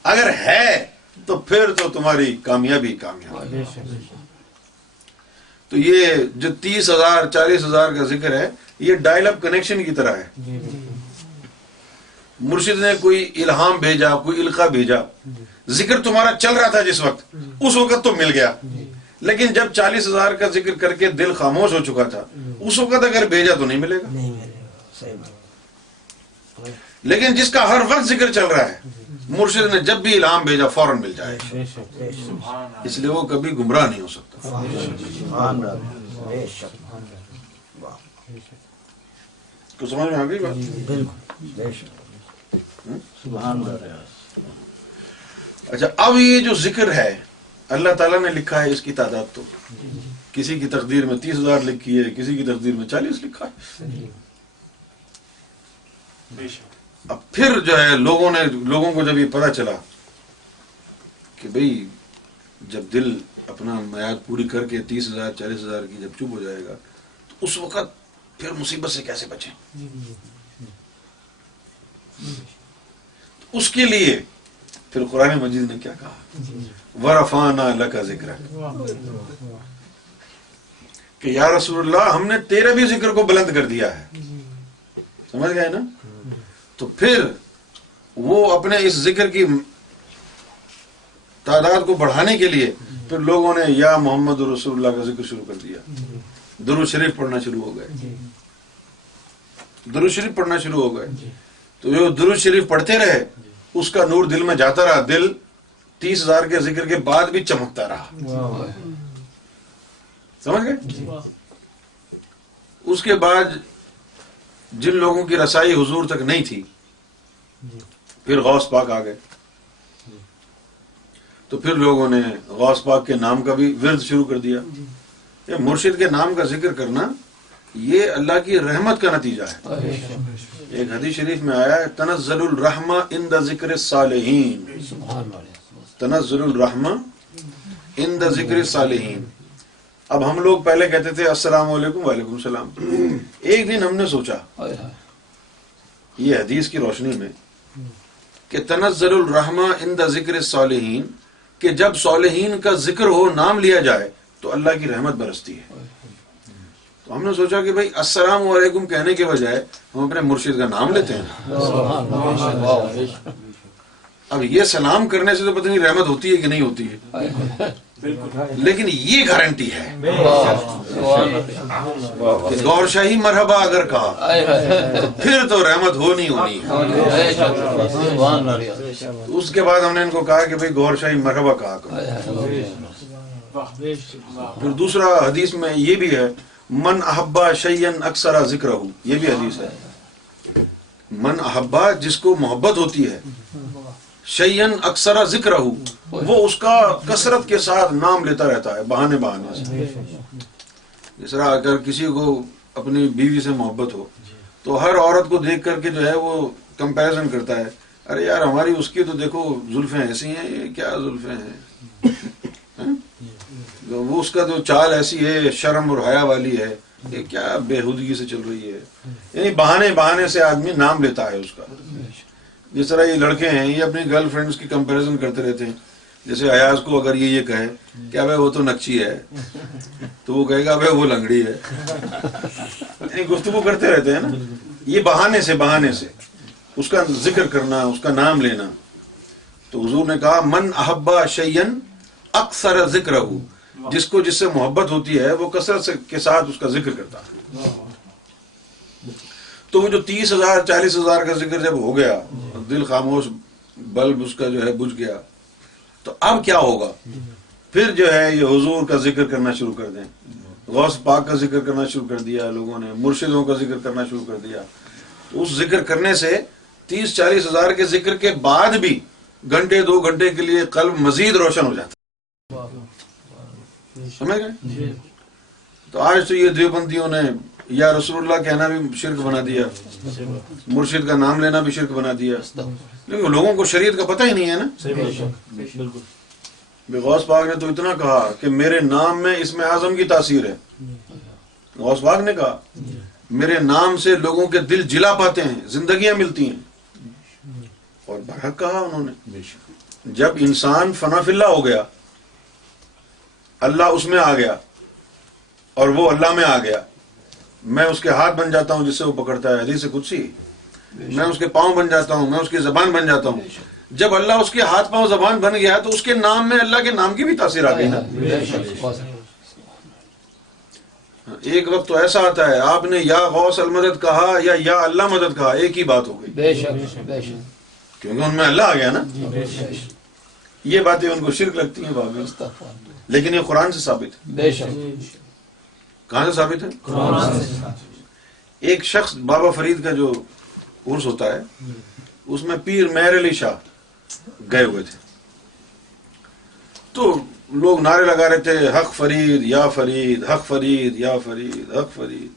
اگر ہے تو پھر تو تمہاری کامیابی کامیاب. تو یہ جو 30,000 40,000 کا ذکر ہے یہ ڈائل اپ کنیکشن کی طرح ہے. مرشد نے کوئی الہام بھیجا، کوئی القا بھیجا، ذکر تمہارا چل رہا تھا جس وقت، اس وقت تو مل گیا. لیکن جب 40,000 کا ذکر کر کے دل خاموش ہو چکا تھا، اس وقت اگر بھیجا تو نہیں ملے گا. لیکن جس کا ہر وقت ذکر چل رہا ہے، مرشد نے جب بھی الہام بھیجا فوراً مل جائے، اس لیے وہ کبھی گمراہ نہیں ہو سکتا. تو سمجھ میں آ گئی بات؟ اچھا، اب یہ جو ذکر ہے اللہ تعالیٰ نے لکھا ہے، اس کی تعداد تو کسی کی تقدیر میں 30,000 لکھی ہے، کسی کی تقدیر میں 40 لکھا ہے. اب پھر جو ہے لوگوں کو جب یہ پتا چلا کہ بھئی جب دل اپنا میعاد پوری کر کے 30,000 40,000 کی جب چپ ہو جائے گا تو اس وقت پھر مصیبت سے کیسے بچیں. اس کے لیے پھر قرآن مجید نے کیا کہا، وَرَفَعْنَا لَكَ ذِكْرَكَ، کہ یا رسول اللہ ہم نے تیرے بھی ذکر کو بلند کر دیا ہے. سمجھ گئے نا؟ تو پھر وہ اپنے اس ذکر کی تعداد کو بڑھانے کے لیے پھر لوگوں نے یا محمد رسول اللہ کا ذکر شروع کر دیا، درود شریف پڑھنا شروع ہو گئے، درود شریف پڑھنا شروع ہو گئے. تو جو درود شریف پڑھتے رہے اس کا نور دل میں جاتا رہا، دل 30,000 کے ذکر کے بعد بھی چمکتا رہا. سمجھ گئے؟ اس کے بعد جن لوگوں کی رسائی حضور تک نہیں تھی پھر غوث پاک آ گئے، تو پھر لوگوں نے غوث پاک کے نام کا بھی ورد شروع کر دیا. یہ مرشد کے نام کا ذکر کرنا یہ اللہ کی رحمت کا نتیجہ ہے. ایک حدیث شریف میں آیا ہے تنزل الرحمہ عند ذکر الصالحین، تنزل الرحمہ عند ذکر الصالحین. اب ہم لوگ پہلے کہتے تھے السلام علیکم، وعلیکم السلام. ایک دن ہم نے سوچا یہ حدیث کی روشنی میں کہ تنزل الرحمہ عند ذکر الصالحین، کہ جب صالحین کا ذکر ہو، نام لیا جائے تو اللہ کی رحمت برستی ہے. تو ہم نے سوچا کہ بھئی السلام علیکم کہنے کے بجائے ہم اپنے مرشد کا نام لیتے ہیں. اب یہ سلام کرنے سے تو پتہ نہیں رحمت ہوتی ہے کہ نہیں ہوتی ہے، لیکن یہ گارنٹی ہے کہ گور شاہی مرحبا اگر کہا تو پھر تو رحمت ہونی ہونی ہے. اس کے بعد ہم نے ان کو کہا کہ بھئی گور شاہی مرحبا کہا کرو. پھر دوسرا حدیث میں یہ بھی ہے من احبا شیئن اکثر ذکرہ، یہ بھی حدیث ہے. من احبا جس کو محبت ہوتی ہے، شیئن اکثر ذکرہ وہ اس کا کثرت کے ساتھ نام لیتا رہتا ہے بہانے بہانے سے. جس طرح اگر کسی کو اپنی بیوی سے محبت ہو تو ہر عورت کو دیکھ کر کے جو ہے وہ کمپیریزن کرتا ہے، ارے یار ہماری اس کی تو دیکھو زلفیں ایسی ہیں، یہ کیا زلفیں ہیں، وہ اس کا جو چال ایسی ہے، شرم اور حیا والی ہے، یہ کیا بےہودگی سے چل رہی ہے. یعنی بہانے بہانے سے آدمی نام لیتا ہے اس کا. جس طرح یہ لڑکے ہیں یہ اپنی گرل فرینڈز کی کمپیریزن کرتے رہتے ہیں. جیسے ایاز کو اگر یہ کہے کہ ابے وہ تو نکچی ہے تو وہ کہے گا ابے وہ لنگڑی ہے. یعنی گفتگو کرتے رہتے ہیں نا، یہ بہانے سے اس کا ذکر کرنا، اس کا نام لینا. تو حضور نے کہا من احبا شیئن اکثر ذکرہ، جس کو جس سے محبت ہوتی ہے وہ کثرت کے ساتھ اس کا ذکر کرتا ہے. تو وہ جو 30,000 40,000 کا ذکر جب ہو گیا، دل خاموش، بلب اس کا جو ہے بجھ گیا، تو اب کیا ہوگا؟ پھر جو ہے یہ حضور کا ذکر کرنا شروع کر دیں. غوث پاک کا ذکر کرنا شروع کر دیا لوگوں نے، مرشدوں کا ذکر کرنا شروع کر دیا. تو اس ذکر کرنے سے 30-40 ہزار کے ذکر کے بعد بھی گھنٹے 2 گھنٹے کے لیے قلب مزید روشن ہو جاتا ہے. سمجھ گئے؟ تو آج تو یہ دیوبندیوں نے یا رسول اللہ کہنا بھی شرک بنا دیا, مرشد کا نام لینا بھی شرک بنا دیا, لیکن لوگوں کو شریعت کا پتہ ہی نہیں ہے نا. غوث پاک نے تو اتنا کہا کہ میرے نام میں اسم اعظم کی تاثیر ہے. غوث پاک نے کہا میرے نام سے لوگوں کے دل جلا پاتے ہیں, زندگیاں ملتی ہیں. اور برحق کہا انہوں نے. جب انسان فنا فی اللہ ہو گیا, اللہ اس میں آ گیا اور وہ اللہ میں آ گیا, میں اس کے ہاتھ بن جاتا ہوں جس سے وہ پکڑتا ہے, حدیث قدسی, میں اس کے پاؤں بن جاتا ہوں, میں اس کی زبان بن جاتا ہوں. جب اللہ اس کے ہاتھ پاؤں زبان بن گیا تو اس کے نام میں اللہ کے نام کی بھی تاثیر آ گئی نا. ایک وقت تو ایسا آتا ہے آپ نے یا غوث المدد کہا یا اللہ مدد کہا, ایک ہی بات ہو گئی, کیونکہ ان میں اللہ آ گیا نا. یہ باتیں ان کو شرک لگتی ہیں بابے, لیکن یہ قرآن سے ثابت ہے. کہاں سے ثابت ہے؟ ایک شخص بابا فرید کا جو عرس ہوتا ہے اس میں پیر مہر علی شاہ گئے ہوئے تھے, تو لوگ نعرے لگا رہے تھے حق فرید یا فرید, حق فرید یا فرید, حق فرید.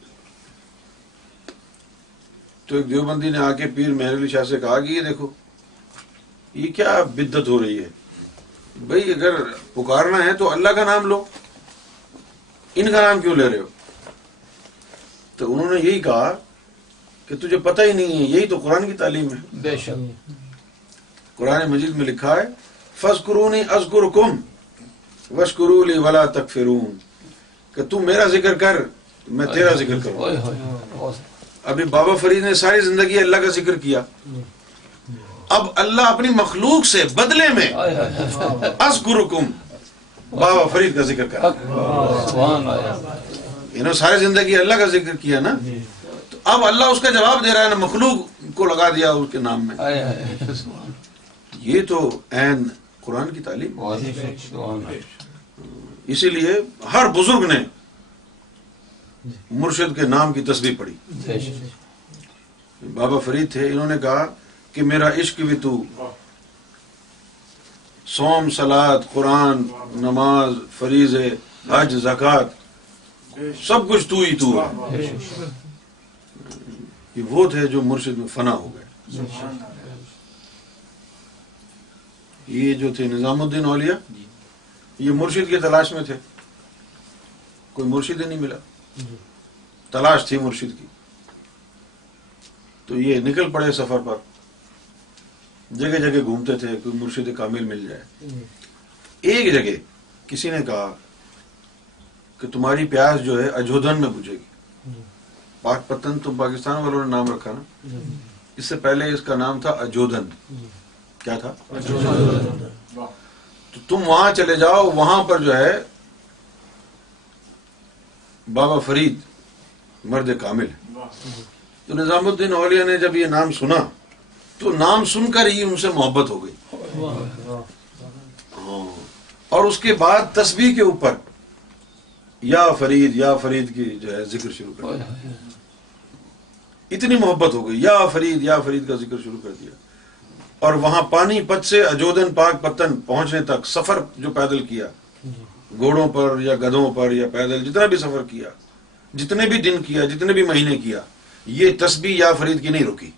تو ایک دیوبندی نے آ کے پیر مہر علی شاہ سے کہا کہ یہ دیکھو یہ کیا بدعت ہو رہی ہے, بھئی اگر پکارنا ہے تو اللہ کا نام لو, ان کا نام کیوں لے رہے ہو؟ تو انہوں نے یہی کہا کہ تجھے پتہ ہی نہیں ہے, یہی تو قرآن کی تعلیم ہے. بے شک قرآن مجید میں لکھا ہے فَاذْكُرُونِي أَذْكُرْكُمْ وَاشْكُرُوا لِي وَلَا تَكْفُرُونَ, کہ تم میرا ذکر کر میں تیرا ذکر کروں. ابھی بابا فرید نے ساری زندگی اللہ کا ذکر کیا, اب اللہ اپنی مخلوق سے بدلے میں اذکرکم بابا فرید کا ذکر کر. انہوں ساری زندگی اللہ کا ذکر کیا نا, تو اب اللہ اس کا جواب دے رہا ہے نا, مخلوق کو لگا دیا اس کے نام میں. یہ تو عین قرآن کی تعلیم. اسی لیے ہر بزرگ نے مرشد کے نام کی تسبیح پڑھی. بابا فرید تھے, انہوں نے کہا کہ میرا عشق بھی تو, صوم صلات قرآن نماز فریضے حج زکوٰۃ سب کچھ تو ہی تو ہے. یہ وہ تھے جو مرشد میں فنا ہو گئے. یہ جو تھے نظام الدین اولیاء, یہ مرشد کی تلاش میں تھے, کوئی مرشد ہی نہیں ملا, تلاش تھی مرشد کی. تو یہ نکل پڑے سفر پر, جگہ جگہ گھومتے تھے کوئی مرشد کامل مل جائے. ایک جگہ کسی نے کہا کہ تمہاری پیاس جو ہے اجودھن میں بجھے گی. پاک پتن تو پاکستان والوں نے نام رکھا نا, اس سے پہلے اس کا نام تھا اجودھن. کیا تھا؟ تو تم وہاں چلے جاؤ, وہاں پر جو ہے بابا فرید مرد کامل ہے. تو نظام الدین اولیاء نے جب یہ نام سنا تو نام سن کر ہی ان سے محبت ہو گئی, اور اس کے بعد تسبیح کے اوپر یا فرید کی جو ہے ذکر شروع کر دیا. اتنی محبت ہو گئی, یا فرید کا ذکر شروع کر دیا. اور وہاں پانی پت سے اجودھن پاک پتن پہنچنے تک سفر جو پیدل کیا, گھوڑوں پر یا گدھوں پر یا پیدل جتنا بھی سفر کیا, جتنے بھی دن کیا, جتنے بھی مہینے کیا, یہ تسبیح یا فرید کی نہیں رکی.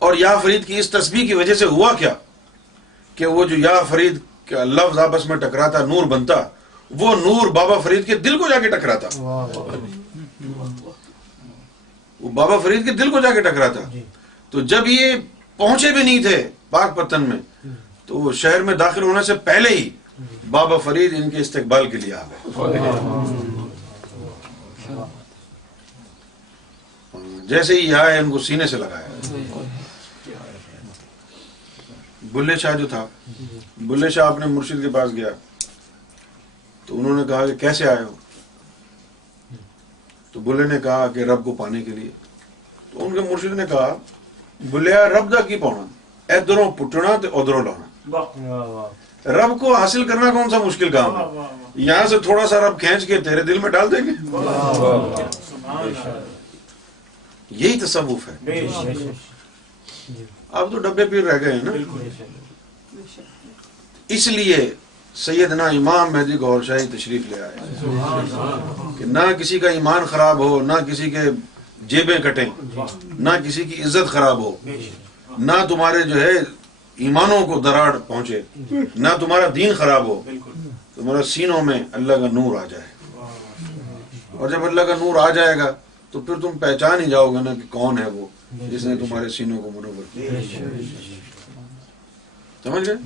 اور یا فرید کی اس تسبیح کی وجہ سے ہوا کیا کہ وہ جو یا فرید کا لفظ آپس میں ٹکراتا, نور بنتا, وہ نور بابا فرید کے دل کو جا کے ٹکراتا. وہ بابا فرید کے دل کو جا کے ٹکراتا. تو جب یہ پہنچے بھی نہیں تھے پاک پتن میں, تو وہ شہر میں داخل ہونے سے پہلے ہی بابا فرید ان کے استقبال کے لیے آ گئے. جیسے ہی آئے ان کو سینے سے لگایا. بلے شاہ جو تھا, بلے شاہ اپنے مرشد کے پاس گیا تو انہوں نے کہا کہ کیسے آئے ہو؟ تو بلے نے کہا کہ رب کو پانے کے لیے. تو ان کے مرشد نے کہا بلیا رب دا کی پاؤنا, ادھروں پٹنا تے ادھروں لانا. رب کو حاصل کرنا کون سا مشکل کام ہے, یہاں سے تھوڑا سا رب کھینچ کے تیرے دل میں ڈال دیں گے. یہی تصوف ہے. بے شک. اب تو ڈبے پیر رہ گئے ہیں نا. بالکل. اس لیے سیدنا امام مہدی گوھر شاہی تشریف لے آئے کہ نہ کسی کا ایمان خراب ہو، نہ کسی کے جیبیں کٹیں، نہ کسی کی عزت خراب ہو، نہ تمہارے جو ہے ایمانوں کو دراڑ پہنچے، نہ تمہارا دین خراب ہو، تمہارا سینوں میں اللہ کا نور آ جائے. اور جب اللہ کا نور آ جائے گا تو پھر تم پہچان ہی جاؤ گے نا کہ کون ہے وہ جس نے تمہارے سینوں کو منور کیا. سمجھ گئے؟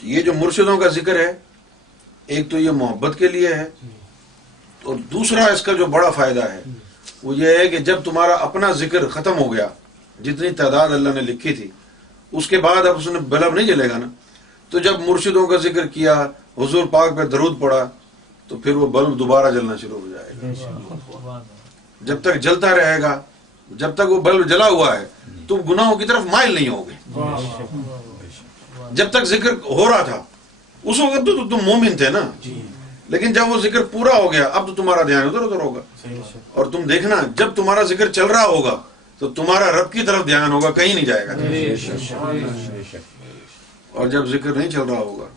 یہ جو مرشدوں کا ذکر ہے، ایک تو یہ محبت کے لیے ہے، اور دوسرا اس کا جو بڑا فائدہ ہے وہ یہ ہے کہ جب تمہارا اپنا ذکر ختم ہو گیا، جتنی تعداد اللہ نے لکھی تھی، اس کے بعد اب اس نے بلب نہیں جلے گا نا. تو جب مرشدوں کا ذکر کیا، حضور پاک پہ درود پڑا، تو پھر وہ بلب دوبارہ جلنا شروع ہو جائے گا. جب تک جلتا رہے گا، جب تک وہ بلب جلا ہوا ہے، تم گناہوں کی طرف مائل نہیں ہوگے. جب تک ذکر ہو رہا تھا اس وقت تو تم مومن تھے نا، لیکن جب وہ ذکر پورا ہو گیا اب تو تمہارا دھیان ادھر ادھر ہوگا. اور تم دیکھنا جب تمہارا ذکر چل رہا ہوگا تو تمہارا رب کی طرف دھیان ہوگا، کہیں نہیں جائے گا. اور جب ذکر نہیں چل رہا ہوگا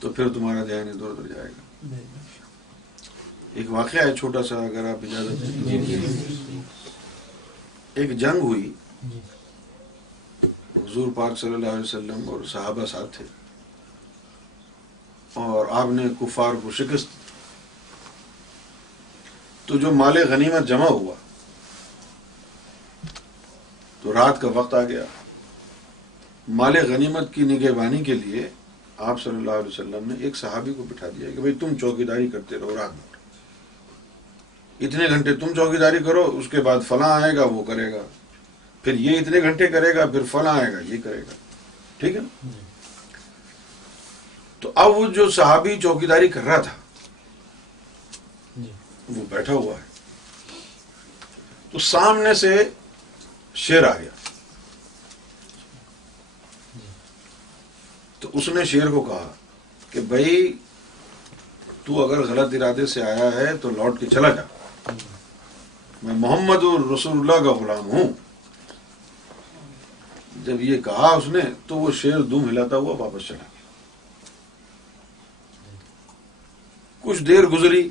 تو پھر تمہارا دھیان ادھر ادھر جائے گا. ایک واقعہ ہے چھوٹا سا، اگر آپ اجازت دیں. ایک جنگ ہوئی، حضور پاک صلی اللہ علیہ وسلم اور صحابہ ساتھ تھے، اور آپ نے کفار کو شکست. تو جو مال غنیمت جمع ہوا تو رات کا وقت آ گیا. مال غنیمت کی نگہبانی کے لیے آپ صلی اللہ علیہ وسلم نے ایک صحابی کو بٹھا دیا کہ بھئی تم چوکیداری کرتے رہو رات بھر، اتنے گھنٹے تم چوکیداری کرو، اس کے بعد فلاں آئے گا وہ کرے گا، پھر یہ اتنے گھنٹے کرے گا، پھر فلاں آئے گا یہ کرے گا. ٹھیک ہے نا؟ تو اب وہ جو صحابی چوکیداری کر رہا تھا وہ بیٹھا ہوا ہے، تو سامنے سے شیر آ گیا. تو اس نے شیر کو کہا کہ بھائی تو اگر غلط ارادے سے آیا ہے تو لوٹ کے چلا جا، میں محمد رسول اللہ کا غلام ہوں. جب یہ کہا اس نے تو وہ شیر دم ہلاتا ہوا واپس چلا گیا. کچھ دیر گزری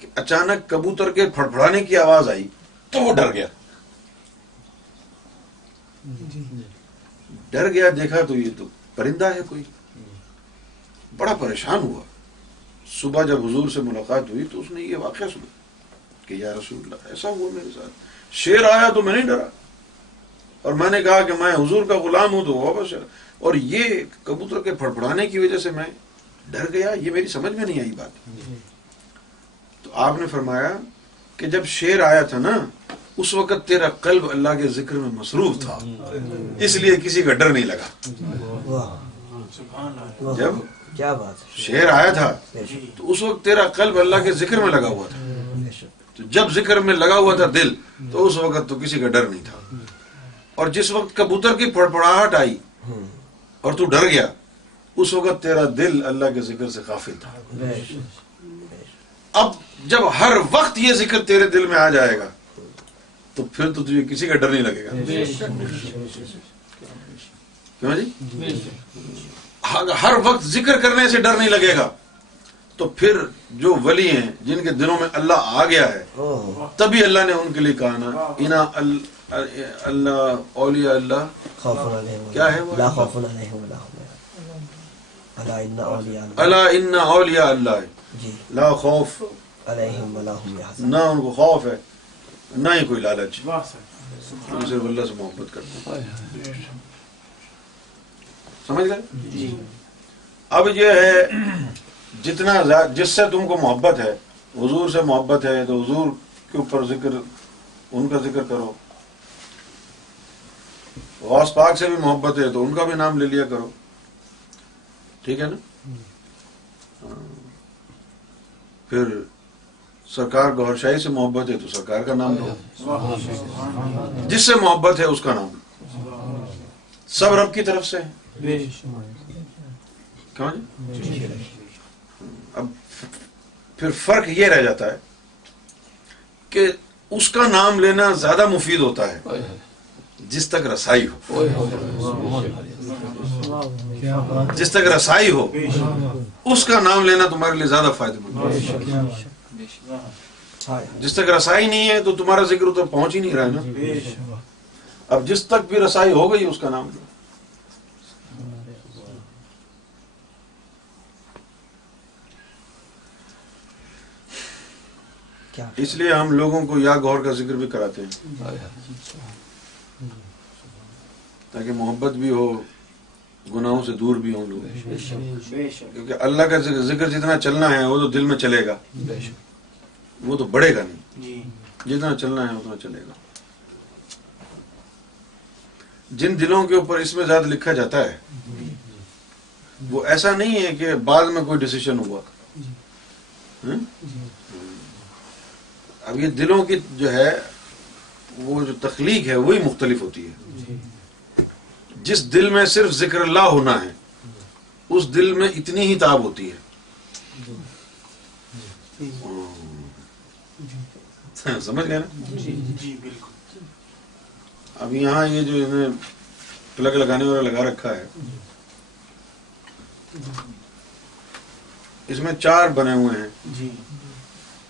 کہ اچانک کبوتر کے پھڑپھڑانے کی آواز آئی تو وہ ڈر گیا. دیکھا تو یہ تو پرندہ ہے کوئی. بڑا پریشان ہوا. صبح جب حضور سے ملاقات ہوئی تو اس نے یہ واقعہ سنا کہ یا رسول اللہ ایسا ہوا میرے ساتھ، شیر آیا تو میں نہیں ڈرا، اور میں نے کہا کہ میں حضور کا غلام ہوں تو واپس چلا، اور یہ کبوتر کے پھڑپھڑانے کی وجہ سے میں ڈر گیا. یہ میری سمجھ میں نہیں آئی بات. تو آپ نے فرمایا کہ جب شیر آیا تھا نا اس وقت تیرا قلب اللہ کے ذکر میں مصروف تھا، اس لیے کسی کا ڈر نہیں لگا. جب کیا بات، شیر آیا تھا تو اس وقت تیرا قلب اللہ کے ذکر میں لگا ہوا تھا. تو جب ذکر میں لگا ہوا تھا دل تو اس وقت تو کسی کا ڈر نہیں تھا. اور جس وقت کبوتر کی پھڑپڑاہٹ آئی اور تو ڈر گیا اس وقت تیرا دل اللہ کے ذکر سے غافل تھا. اب جب ہر وقت یہ ذکر تیرے دل میں آ جائے گا تو پھر تو تجھے کسی کا ڈر نہیں لگے گا. کیوں جی؟ ہر وقت ذکر کرنے سے ڈر نہیں لگے گا تو پھر جو ولی ہیں جن کے دلوں میں اللہ آ گیا ہے تبھی اللہ نے ان کے لیے کہا نا انا اللہ اولیاء اللہ کیا ہے وہ لا خوف علیہم ولا هم يحزنون الا ان اولیاء الا ان اولیاء اللہ جی لا خوف علیہم ولا هم يحزنون. نہ ان کو خوف ہے نہ ہی کوئی لالچ، ان صرف اللہ سے محبت کرتے ہیں. سمجھ گئے؟ اب یہ ہے جتنا جس سے تم کو محبت ہے، حضور سے محبت ہے تو حضور کے اوپر ذکر، ان کا ذکر کرو. غوث پاک سے بھی محبت ہے تو ان کا بھی نام لے لیا کرو. ٹھیک ہے نا؟ پھر سرکار گوھر شاہی سے محبت ہے تو سرکار کا نام لو. جس سے محبت ہے اس کا نام لو. سب رب کی طرف سے ہیں. کہاں جی؟ اب پھر فرق یہ رہ جاتا ہے کہ اس کا نام لینا زیادہ مفید ہوتا ہے جس تک رسائی ہو. جس تک رسائی ہو اس کا نام لینا تمہارے لیے زیادہ فائدہ مند ہے. جس تک رسائی نہیں ہے تو تمہارا ذکر تو پہنچ ہی نہیں رہا ہے نا. اب جس تک بھی رسائی ہو گئی اس کا نام لو. اس لیے ہم لوگوں کو یا غور کا ذکر بھی کراتے ہیں تاکہ محبت بھی ہو, گناہوں سے دور بھی ہوں لوگ. کیونکہ اللہ کا ذکر جتنا چلنا ہے وہ تو دل میں چلے گا, وہ تو بڑھے گا نہیں. جتنا چلنا ہے اتنا چلے گا. جن دلوں کے اوپر اس میں زیادہ لکھا جاتا ہے وہ ایسا نہیں ہے کہ بعد میں کوئی ڈیسیشن ہوا. اب یہ دلوں کی جو ہے وہ جو تخلیق ہے وہی مختلف ہوتی ہے. جس دل میں صرف ذکر اللہ ہونا ہے اس دل میں اتنی ہی تاب ہوتی ہے. سمجھ گئے نا؟ جی بالکل. اب یہاں یہ جو انہیں پلگ لگانے والا لگا رکھا ہے اس میں 4 بنے ہوئے ہیں جی,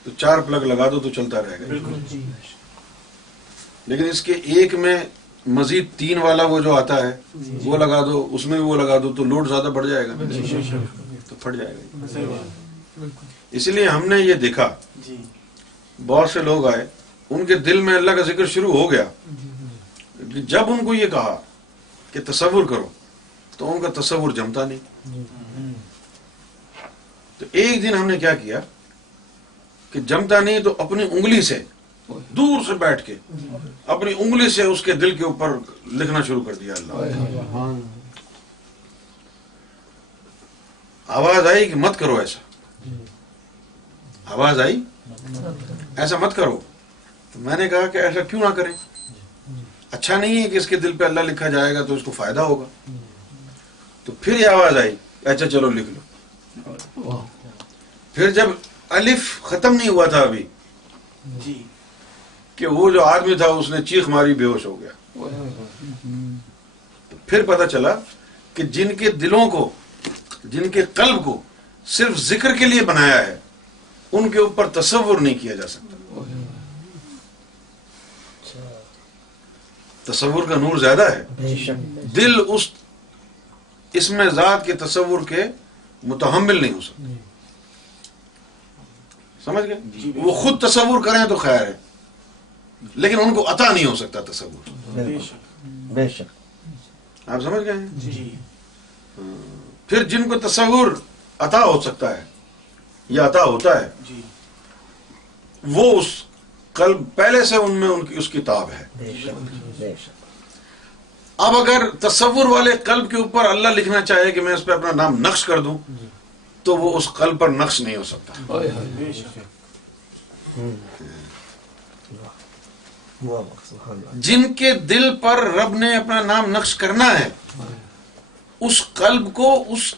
تو 4 پلگ لگا دو تو چلتا رہے گا. بالکل. لیکن اس کے ایک میں مزید 3 والا وہ جو آتا ہے وہ لگا دو, اس میں بھی وہ لگا دو تو لوڈ زیادہ بڑھ جائے گا تو پھٹ جائے گا. اس لیے ہم نے یہ دیکھا بہت سے لوگ آئے ان کے دل میں اللہ کا ذکر شروع ہو گیا, جب ان کو یہ کہا کہ تصور کرو تو ان کا تصور جمتا نہیں. تو ایک دن ہم نے کیا کیا کہ جمتا نہیں تو اپنی انگلی سے دور سے بیٹھ کے اپنی انگلی سے اس کے دل کے اوپر لکھنا شروع کر دیا. اللہ آواز آئی کہ مت کرو ایسا, آواز آئی ایسا مت کرو. تو میں نے کہا کہ ایسا کیوں نہ کریں, اچھا نہیں ہے کہ اس کے دل پہ اللہ لکھا جائے گا تو اس کو فائدہ ہوگا. تو پھر یہ آواز آئی اچھا چلو لکھ لو. پھر جب الف ختم نہیں ہوا تھا ابھی کہ وہ جو آدمی تھا اس نے چیخ ماری, بے ہوش ہو گیا. تو پھر پتہ چلا کہ جن کے دلوں کو, جن کے قلب کو صرف ذکر کے لیے بنایا ہے ان کے اوپر تصور نہیں کیا جا سکتا. تصور کا نور زیادہ ہے. دل اس میں ذات کے تصور کے متحمل نہیں ہو سکتا. سمجھ گئے؟ وہ خود تصور کریں تو خیر ہے لیکن ان کو عطا نہیں ہو سکتا تصور. بے شک. آپ سمجھ گئے؟ پھر جن کو تصور عطا ہو سکتا ہے یا عطا ہوتا ہے وہ اس قلب پہلے سے ان میں اس کی تاب ہے. اب اگر تصور والے قلب کے اوپر اللہ لکھنا چاہے کہ میں اس پہ اپنا نام نقش کر دوں تو وہ اس قلب پر نقش نہیں ہو سکتا. جن کے دل پر رب نے اپنا نام نقش کرنا ہے اس قلب کو اس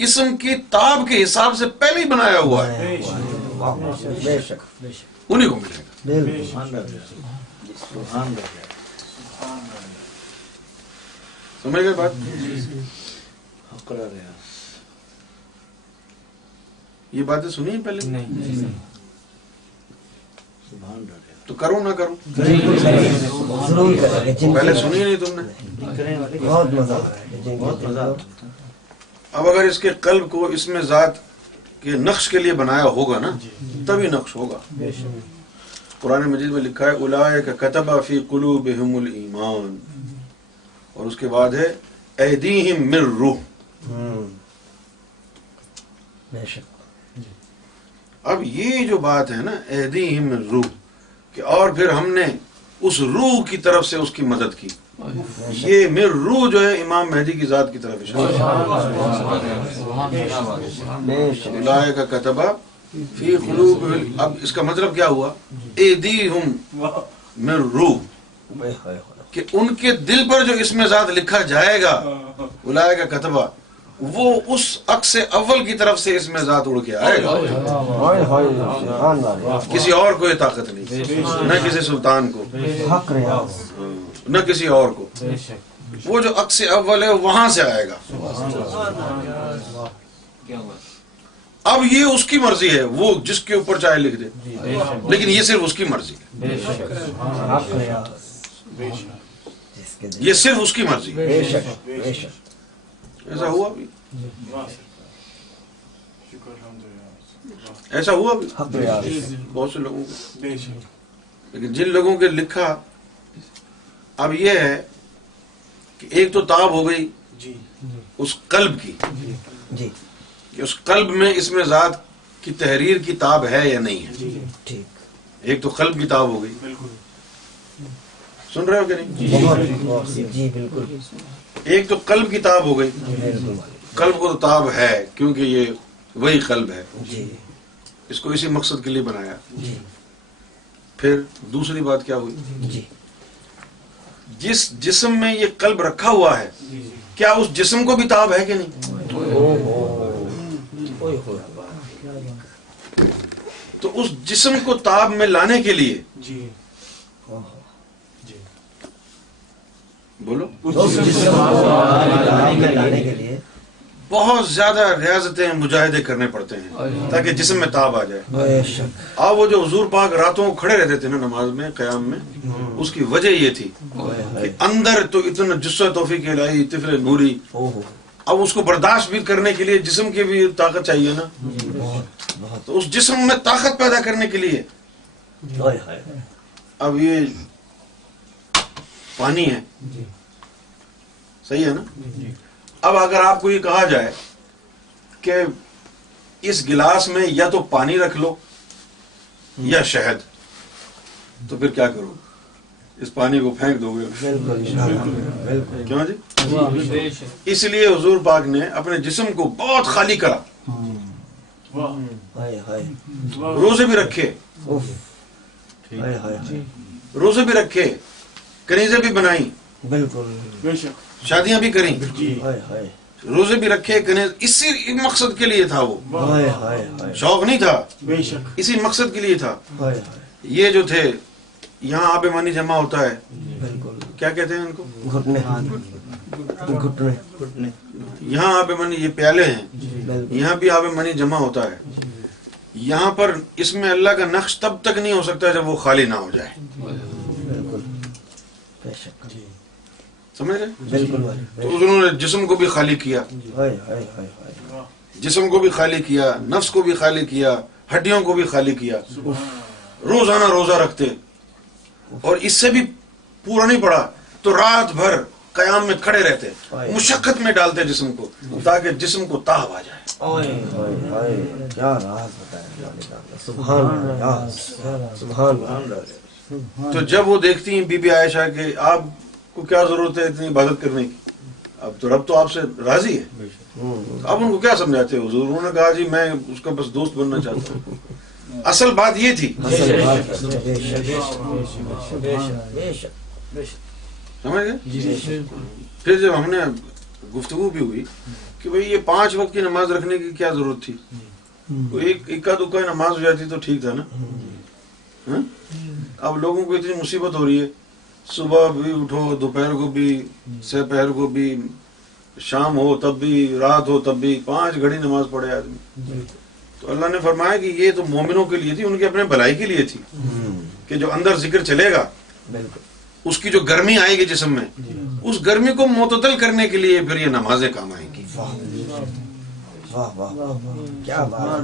اسم کی تاب کے حساب سے پہلے ہی بنایا ہوا ہے, انہیں کو ملے گا. سمجھ گئے بات؟ یہ باتیں سنی ہیں پہلے؟ تو کروں نہ کروں؟ پہلے سنی نہیں تم نے. اب اگر اس کے قلب کو اس میں ذات کے نقش کے لیے بنایا ہوگا نا تبھی نقش ہوگا. قرآن مجید میں لکھا ہے اولئک کتب فی قلوبہم الایمان, اور اس کے بعد ہے ایدیہم من روح. اب یہ جو بات ہے نا ایدیہم من روح کہ اور پھر ہم نے اس روح کی طرف سے اس کی مدد کی. یہ من روح جو ہے امام مہدی کی ذات کی طرف اشارہ ہے. اولئک کتب فی قلوبہم, اب اس کا مطلب کیا ہوا ایدیہم من روح کہ ان کے دل پر جو اس میں ذات لکھا جائے گا اولئک کتب وہ اس عکس اول کی طرف سے اس میں ذات اڑ کے آئے گا. ہائے ہائے سبحان اللہ. کسی اور کو یہ طاقت نہیں, نہ کسی سلطان کو, حق ریاض. نہ کسی اور کو. وہ جو عکس اول ہے وہاں سے آئے گا. اب یہ اس کی مرضی ہے, وہ جس کے اوپر چاہے لکھ دے, لیکن یہ صرف اس کی مرضی ہے. حق ریاض. جس کے دل. یہ صرف اس کی مرضی ہے. بے شک بے شک. ایسا ہوا بھی, شکر الحمدللہ. ایسا ہوا بھی حق ریاض. بہت سے لوگوں کو. بے شک. لیکن جن لوگوں کے لکھا اب یہ ہے کہ ایک تو تاب ہو گئی جی اس قلب کی, جی کہ اس قلب میں اس میں ذات کی تحریر کی تاب ہے یا نہیں ہے. جی ٹھیک. ایک تو قلب کی تاب ہو گئی. بالکل. سن رہے ہو کہ نہیں؟ بہت جی بالکل. ایک تو قلب کی تاب ہو گئی. بالکل. قلب کو تو تاب ہے کیونکہ یہ وہی قلب ہے, جی اس کو اسی مقصد کے لیے بنایا. جی پھر دوسری بات کیا ہوئی, جی. جس جسم میں یہ قلب رکھا ہوا ہے جی کیا اس جسم کو بھی تاب ہے کہ نہیں؟ اوئے ہوئے. تو اس جسم کو تاب میں لانے کے لیے جی جی بولو اس جسم کو آگ میں لانے کے لیے بہت زیادہ ریاضتیں مجاہدے کرنے پڑتے ہیں تاکہ جسم میں تاب آ جائے. بے شک. اب وہ جو حضور پاک راتوں کو کھڑے رہتے تھے نا نماز میں قیام میں, اس کی وجہ یہ تھی کہ اندر تو اتنا جسہ توفیق الہی طفل نوری, اب اس کو برداشت بھی کرنے کے لیے جسم کی بھی طاقت چاہیے نا. بہت بہت. تو اس جسم میں طاقت پیدا کرنے کے لیے اب یہ پانی ہے, صحیح ہے نا. اب اگر آپ کو یہ کہا جائے کہ اس گلاس میں یا تو پانی رکھ لو یا شہد, تو پھر کیا کرو؟ اس پانی کو پھینک دو گے. بالکل. کیوں جی؟ اس لیے حضور پاک نے اپنے جسم کو بہت خالی کرا, ہائے ہائے. روزے بھی رکھے, ہائے ہائے. روزے بھی رکھے, کنیزیں بھی بنائیں, بالکل. بے شک. شادیاں بھی کریں, جی ہائے ہائے. روزے بھی رکھے, کنیز, اسی مقصد کے لیے تھا. وہ ہائے ہائے ہائے. شوق نہیں تھا, بے شک. اسی مقصد کے لیے تھا. ہائے ہائے. یہ جو تھے یہاں آب منی جمع ہوتا ہے, بالکل. کیا کہتے ہیں ان کو؟ گھٹنے گھٹنے. یہاں آب منی, یہ پیالے ہیں, بالکل. یہاں بھی آب منی جمع ہوتا ہے. یہاں پر اس میں اللہ کا نقش تب تک نہیں ہو سکتا جب وہ خالی نہ ہو جائے. بالکل. بے شک. سمجھ رہے؟ بالکل. تو انہوں نے جسم کو بھی خالی کیا, ہائے ہائے ہائے ہائے. جسم کو بھی خالی کیا, نفس کو بھی خالی کیا, ہڈیوں کو بھی خالی کیا. روزانہ روزہ رکھتے, اور اس سے بھی پورا نہیں پڑا تو رات بھر قیام میں کھڑے رہتے, مشقت میں ڈالتے جسم کو تاکہ جسم کو تاب آ جائے. کیا راز بتایا. سبحان اللہ. سبحان اللہ. تو جب وہ دیکھتی ہیں بی بی عائشہ کہ آپ کو کیا ضرورت ہے اتنی عبادت کرنے کی, اب تو رب تو آپ سے راضی ہے, اب ان کو کیا سمجھاتے ہو حضور؟ انہوں نے کہا جی میں اس کا بس دوست بننا چاہتا ہوں. اصل بات یہ تھی, سمجھ گئے؟ پھر جب ہم نے گفتگو بھی ہوئی کہ بھئی یہ 5 وقت کی نماز رکھنے کی کیا ضرورت تھی, ایک اکا دکا نماز ہو جاتی تو ٹھیک تھا نا. اب لوگوں کو اتنی مصیبت ہو رہی ہے, صبح بھی اٹھو, دوپہر کو بھی, سپہر کو بھی, شام ہو تب بھی, رات ہو تب بھی 5 گھڑی نماز پڑھے آدمی. تو اللہ نے فرمایا کہ یہ تو مومنوں کے لیے تھی, ان کے اپنے بھلائی کے لیے تھی, کہ جو اندر ذکر چلے گا اس کی جو گرمی آئے گی جسم میں, اس گرمی کو معتدل کرنے کے لیے پھر یہ نمازیں کام آئیں گی. واہ واہ کیا بات.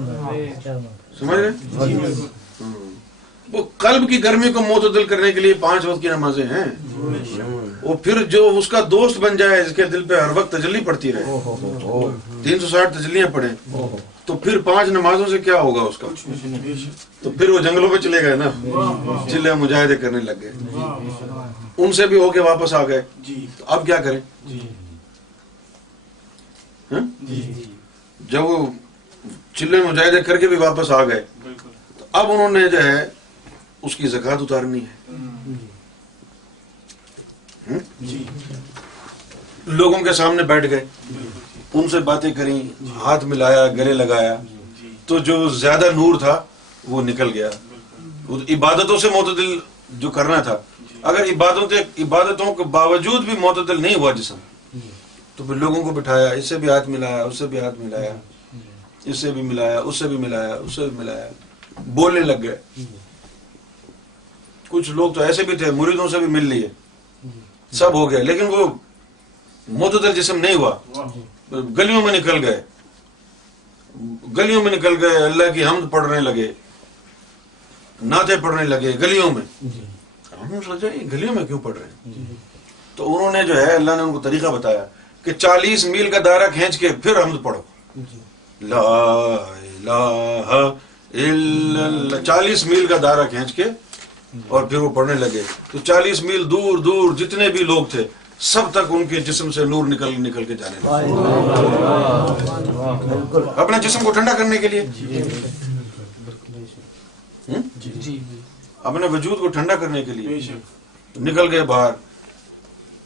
سمجھ رہے؟ وہ قلب کی گرمی کو معتدل کرنے کے لیے 5 وقت کی نمازیں ہیں. وہ پھر جو اس کا دوست بن جائے, جس کے دل پہ ہر وقت تجلی پڑتی رہے, 360 تجلیاں پڑھیں, تو پھر 5 نمازوں سے کیا ہوگا اس کا؟ تو پھر وہ جنگلوں پہ چلے گئے نا, چلے مجاہدے کرنے لگ گئے, ان سے بھی ہو کے واپس آ گئے. تو اب کیا کریں؟ جب وہ چلے مجاہدے کر کے بھی واپس آ گئے, تو اب انہوں نے جو ہے اس کی زکوٰۃ اتارنی ہے. لوگوں کے سامنے بیٹھ گئے, ان سے باتیں کریں, ہاتھ ملایا, گلے لگایا, تو جو زیادہ نور تھا وہ نکل گیا. عبادتوں سے معتدل جو کرنا تھا, اگر عبادتوں کے باوجود بھی معتدل نہیں ہوا جسم, تو پھر لوگوں کو بٹھایا, اس سے بھی ہاتھ ملایا, اس سے بھی ہاتھ ملایا, اس سے بھی ملایا, اس سے بھی ملایا, اس سے بھی ملایا, بولنے لگ گئے. کچھ لوگ تو ایسے بھی تھے مریدوں سے بھی مل لیے, سب ہو گئے, لیکن وہ معتدل جسم نہیں ہوا. گلیوں میں نکل گئے, گلیوں میں نکل گئے, اللہ کی حمد پڑھنے لگے, نعتیں پڑھنے لگے گلیوں میں. ہم نے سوچا یہ گلیوں میں کیوں پڑھ رہے ہیں؟ تو انہوں نے جو ہے اللہ نے ان کو طریقہ بتایا کہ 40 میل کا دائرہ کھینچ کے پھر حمد پڑھو, لا الہ الا اللہ, 40 میل کا دائرہ کھینچ کے اور پھر وہ پڑھنے لگے. تو 40 میل دور دور جتنے بھی لوگ تھے سب تک ان کے جسم سے نور نکل کے جانے لگے, اپنے جسم کو ٹھنڈا کرنے کے لیے, اپنے وجود کو ٹھنڈا کرنے کے لیے نکل گئے باہر.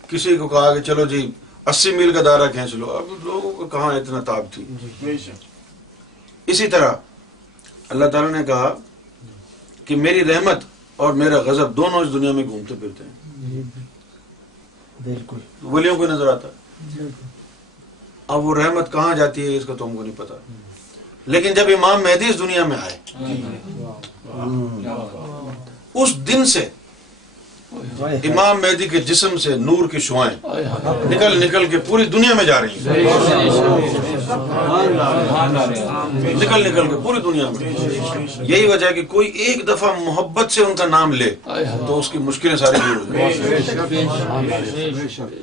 کسی کو کہا کہ چلو جی 80 میل کا دائرہ کھینچ لو, اب لوگوں کو کہاں اتنا تاب تھی. اسی طرح اللہ تعالیٰ نے کہا کہ میری رحمت اور میرا غضب دونوں اس دنیا میں گھومتے پھرتے ہیں, بالکل ولیوں کو نظر آتا ہے. اب وہ رحمت کہاں جاتی ہے اس کا تو ہم کو نہیں پتا, لیکن جب امام مہدی اس دنیا میں آئے اس دن سے امام مہدی کے جسم سے نور کی شعائیں نکل کے پوری دنیا میں جا رہی ہیں, نکل کے پوری دنیا میں. یہی وجہ ہے کہ کوئی ایک دفعہ محبت سے ان کا نام لے تو اس کی مشکلیں ساری دور ہو جائیں.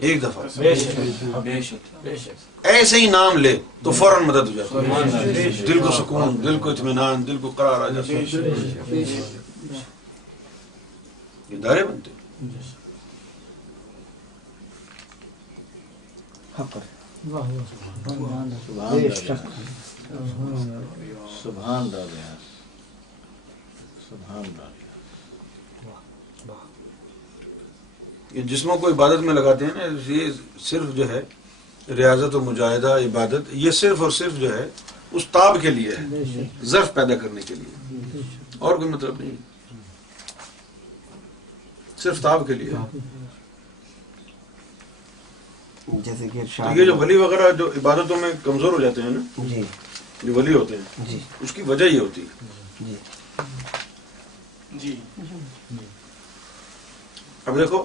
ایک دفعہ ایسے ہی نام لے تو فوراً مدد ہو جاتی ہے, دل کو سکون, دل کو اطمینان, دل کو قرار آ جاتا ہے. یہ دائرے بنتے. سبحان اللہ. یہ جسموں کو عبادت میں لگاتے ہیں نا, یہ صرف جو ہے ریاضت و مجاہدہ عبادت, یہ صرف اور صرف جو ہے اس تاب کے لیے ہے, ظرف پیدا کرنے کے لیے, اور کوئی مطلب نہیں, صرف تاب کے لیے. جیسے کہ یہ جو ولی وغیرہ جو عبادتوں میں کمزور ہو جاتے ہیں نا, جی جو ولی ہوتے ہیں, جی اس کی وجہ یہ ہوتی ہے. جی اب دیکھو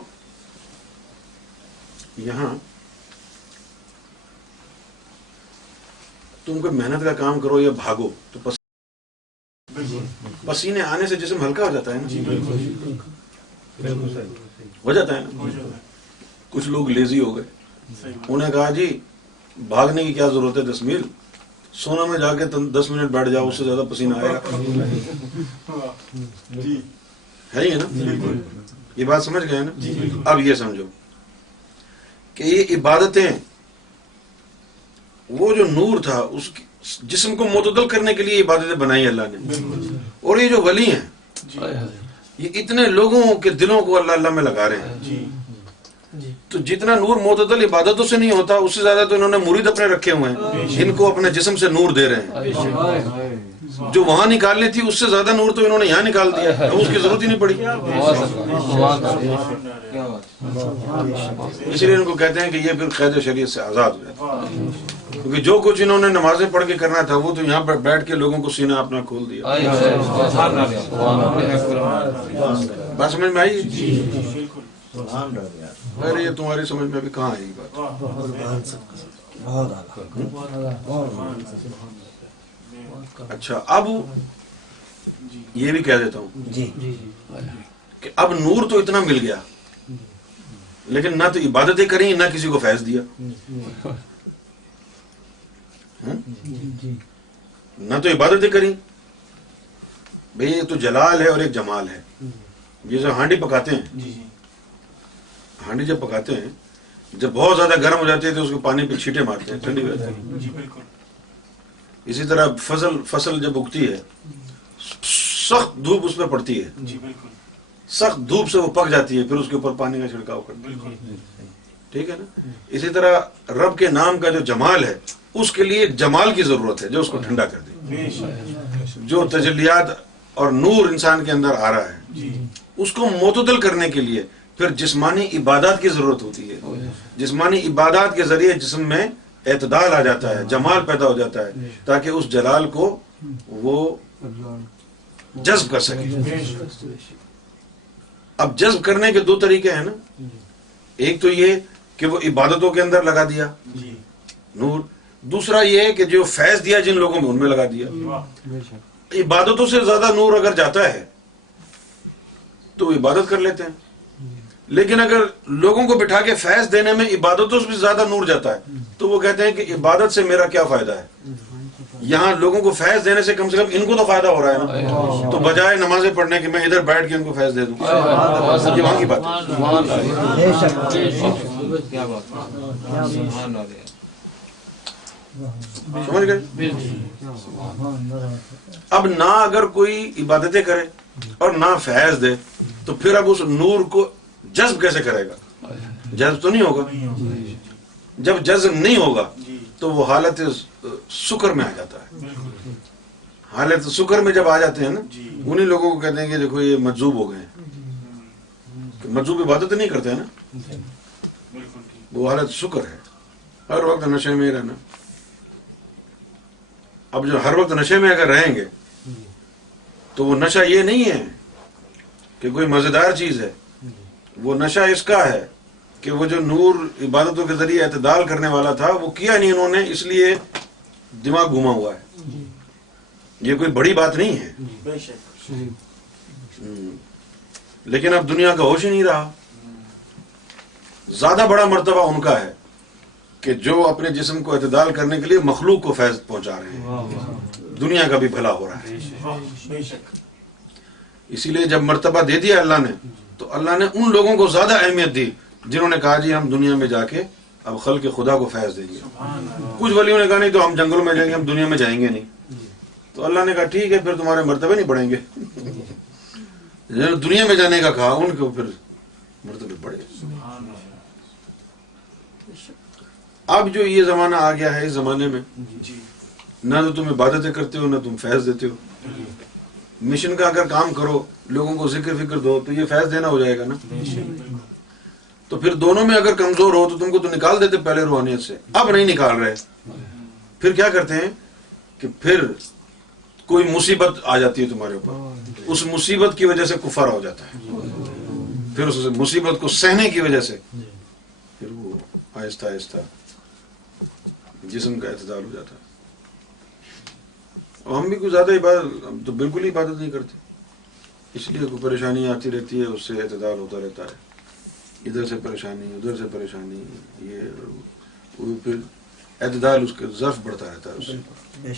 یہاں تم کوئی محنت کا کام کرو یا بھاگو تو پسینے آنے سے جسم ہلکا ہو جاتا ہے نا, ہو جاتا ہے نا. کچھ لوگ لیزی ہو گئے, انہیں کہا جی بھاگنے کی کیا ضرورت ہے, 10 میل سونا میں جا کے 10 منٹ بیٹھ جاؤ, اس سے زیادہ پسینہ آئے گا. ہے ہی نا, یہ بات سمجھ گئے نا. اب یہ سمجھو کہ یہ عبادتیں, وہ جو نور تھا اس جسم کو معتدل کرنے کے لیے عبادتیں بنائی اللہ نے. اور یہ جو ولی ہیں یہ اتنے لوگوں کے دلوں کو اللہ اللہ میں لگا رہے ہیں. تو جتنا نور معتدل عبادتوں سے نہیں ہوتا, اس سے زیادہ تو انہوں نے مرید اپنے رکھے ہوئے ہیں جن کو اپنے جسم سے نور دے رہے ہیں. جو وہاں نکالنی تھی اس سے زیادہ نور تو انہوں نے یہاں نکال دیا, اب اس کی ضرورت ہی نہیں پڑی. اسی لیے ان کو کہتے ہیں کہ یہ پھر قید شریعت سے آزاد ہو جاتا ہے, کیونکہ جو کچھ انہوں نے نمازیں پڑھ کے کرنا تھا وہ تو یہاں پر بیٹھ کے لوگوں کو سینہ اپنا کھول دیا. بات سمجھ میں آئی؟ ارے یہ تمہاری سمجھ میں ابھی کہاں آئی بات. اچھا اب یہ بھی کہہ دیتا ہوں کہ اب نور تو اتنا مل گیا, لیکن نہ تو عبادتیں کریں نہ کسی کو فیض دیا, نہ تو عبادتیں کریں. بھئی یہ تو جلال ہے اور ایک جمال ہے. جیسے ہانڈی پکاتے ہیں, ہانڈی جب پکاتے ہیں جب بہت زیادہ گرم ہو جاتی ہے تو اس کو پانی پہ چھینٹے مارتے ہیں, ٹھنڈی ہو جاتی ہے. اسی طرح فصل جب اگتی ہے سخت دھوپ اس پہ پڑتی ہے, سخت دھوپ سے وہ پک جاتی ہے, پھر اس کے اوپر پانی کا چھڑکاؤ کرتے ہیں. ٹھیک ہے نا. اسی طرح رب کے نام کا جو جمال ہے اس کے لیے ایک جمال کی ضرورت ہے جو اس کو ٹھنڈا کر دے. جو تجلیات اور نور انسان کے اندر آ رہا ہے اس کو معتدل کرنے کے لیے پھر جسمانی عبادات کی ضرورت ہوتی ہے. جسمانی عبادات کے ذریعے جسم میں اعتدال آ جاتا ہے, جمال پیدا ہو جاتا ہے, تاکہ اس جلال کو وہ جذب کر سکے. اب جذب کرنے کے دو طریقے ہیں نا. ایک تو یہ کہ وہ عبادتوں کے اندر لگا دیا نور, دوسرا یہ ہے کہ جو فیض دیا جن لوگوں میں ان میں لگا دیا. عبادتوں سے زیادہ نور اگر جاتا ہے تو وہ عبادت کر لیتے ہیں, لیکن اگر لوگوں کو بٹھا کے فیض دینے میں عبادتوں سے بھی زیادہ نور جاتا ہے تو وہ کہتے ہیں کہ عبادت سے میرا کیا فائدہ ہے, یہاں لوگوں کو فیض دینے سے کم ان کو تو فائدہ ہو رہا ہے نا, تو بجائے نمازیں پڑھنے کے میں ادھر بیٹھ کے ان کو فیض دے دوں. یہ وہاں کی بات ہے. سمجھ گئے؟ اب نہ اگر کوئی عبادتیں کرے اور نہ فیض دے تو پھر اب اس نور کو جذب کیسے کرے گا؟ جذب تو نہیں ہوگا. جب جذب نہیں ہوگا تو وہ حالت سکر میں آ جاتا ہے. حالت سکر میں جب آ جاتے ہیں نا, انہی لوگوں کو کہتے ہیں کہ دیکھو یہ مجذوب ہو گئے ہیں. مجذوب عبادت نہیں کرتے ہیں نا, وہ حالت سکر ہے, ہر وقت نشے میں رہنا. اب جو ہر وقت نشے میں اگر رہیں گے تو وہ نشہ یہ نہیں ہے کہ کوئی مزیدار چیز ہے, وہ نشہ اس کا ہے کہ وہ جو نور عبادتوں کے ذریعے اعتدال کرنے والا تھا وہ کیا نہیں انہوں نے, اس لیے دماغ گھما ہوا ہے. یہ کوئی بڑی بات نہیں ہے, لیکن اب دنیا کا ہوش ہی نہیں رہا. زیادہ بڑا مرتبہ ان کا ہے کہ جو اپنے جسم کو اعتدال کرنے کے لیے مخلوق کو فیض پہنچا رہے ہیں, دنیا کا بھی بھلا ہو رہا ہے. اسی لیے جب مرتبہ دے دیا اللہ نے تو اللہ نے ان لوگوں کو زیادہ اہمیت دی جنہوں نے کہا جی ہم دنیا میں جا کے اب خلق خدا کو فیض دیں گے. کچھ ولیوں نے کہا نہیں تو ہم جنگلوں میں جائیں گے, ہم دنیا میں جائیں گے نہیں. تو اللہ نے کہا ٹھیک ہے پھر تمہارے مرتبے نہیں بڑھیں گے. دنیا میں جانے کا کہا ان کو پھر مرتبے بڑھے. اب جو یہ زمانہ آ گیا ہے اس زمانے میں نہ تو تم عبادتیں کرتے ہو نہ تم فیض دیتے ہو. مشن کا اگر کام کرو, لوگوں کو ذکر فکر دو تو یہ فیض دینا ہو جائے گا نا. تو پھر دونوں میں اگر کمزور ہو تو تم کو تو نکال دیتے پہلے روحانیت سے, اب نہیں نکال رہے. پھر کیا کرتے ہیں کہ پھر کوئی مصیبت آ جاتی ہے تمہارے اوپر, اس مصیبت کی وجہ سے کفر ہو جاتا ہے, پھر اس مصیبت کو سہنے کی وجہ سے پھر وہ آہستہ آہستہ جسم کا اعتدال ہو جاتا ہے. اور ہم بھی کوئی زیادہ عبادت, ہم تو بالکل ہی عبادت نہیں کرتے, اس لیے کوئی پریشانی آتی رہتی ہے, اس سے اعتدال ہوتا رہتا ہے. ادھر سے پریشانی ادھر سے پریشانی, یہ وہ پھر اعتدال اس کے ظرف بڑھتا رہتا ہے اس سے.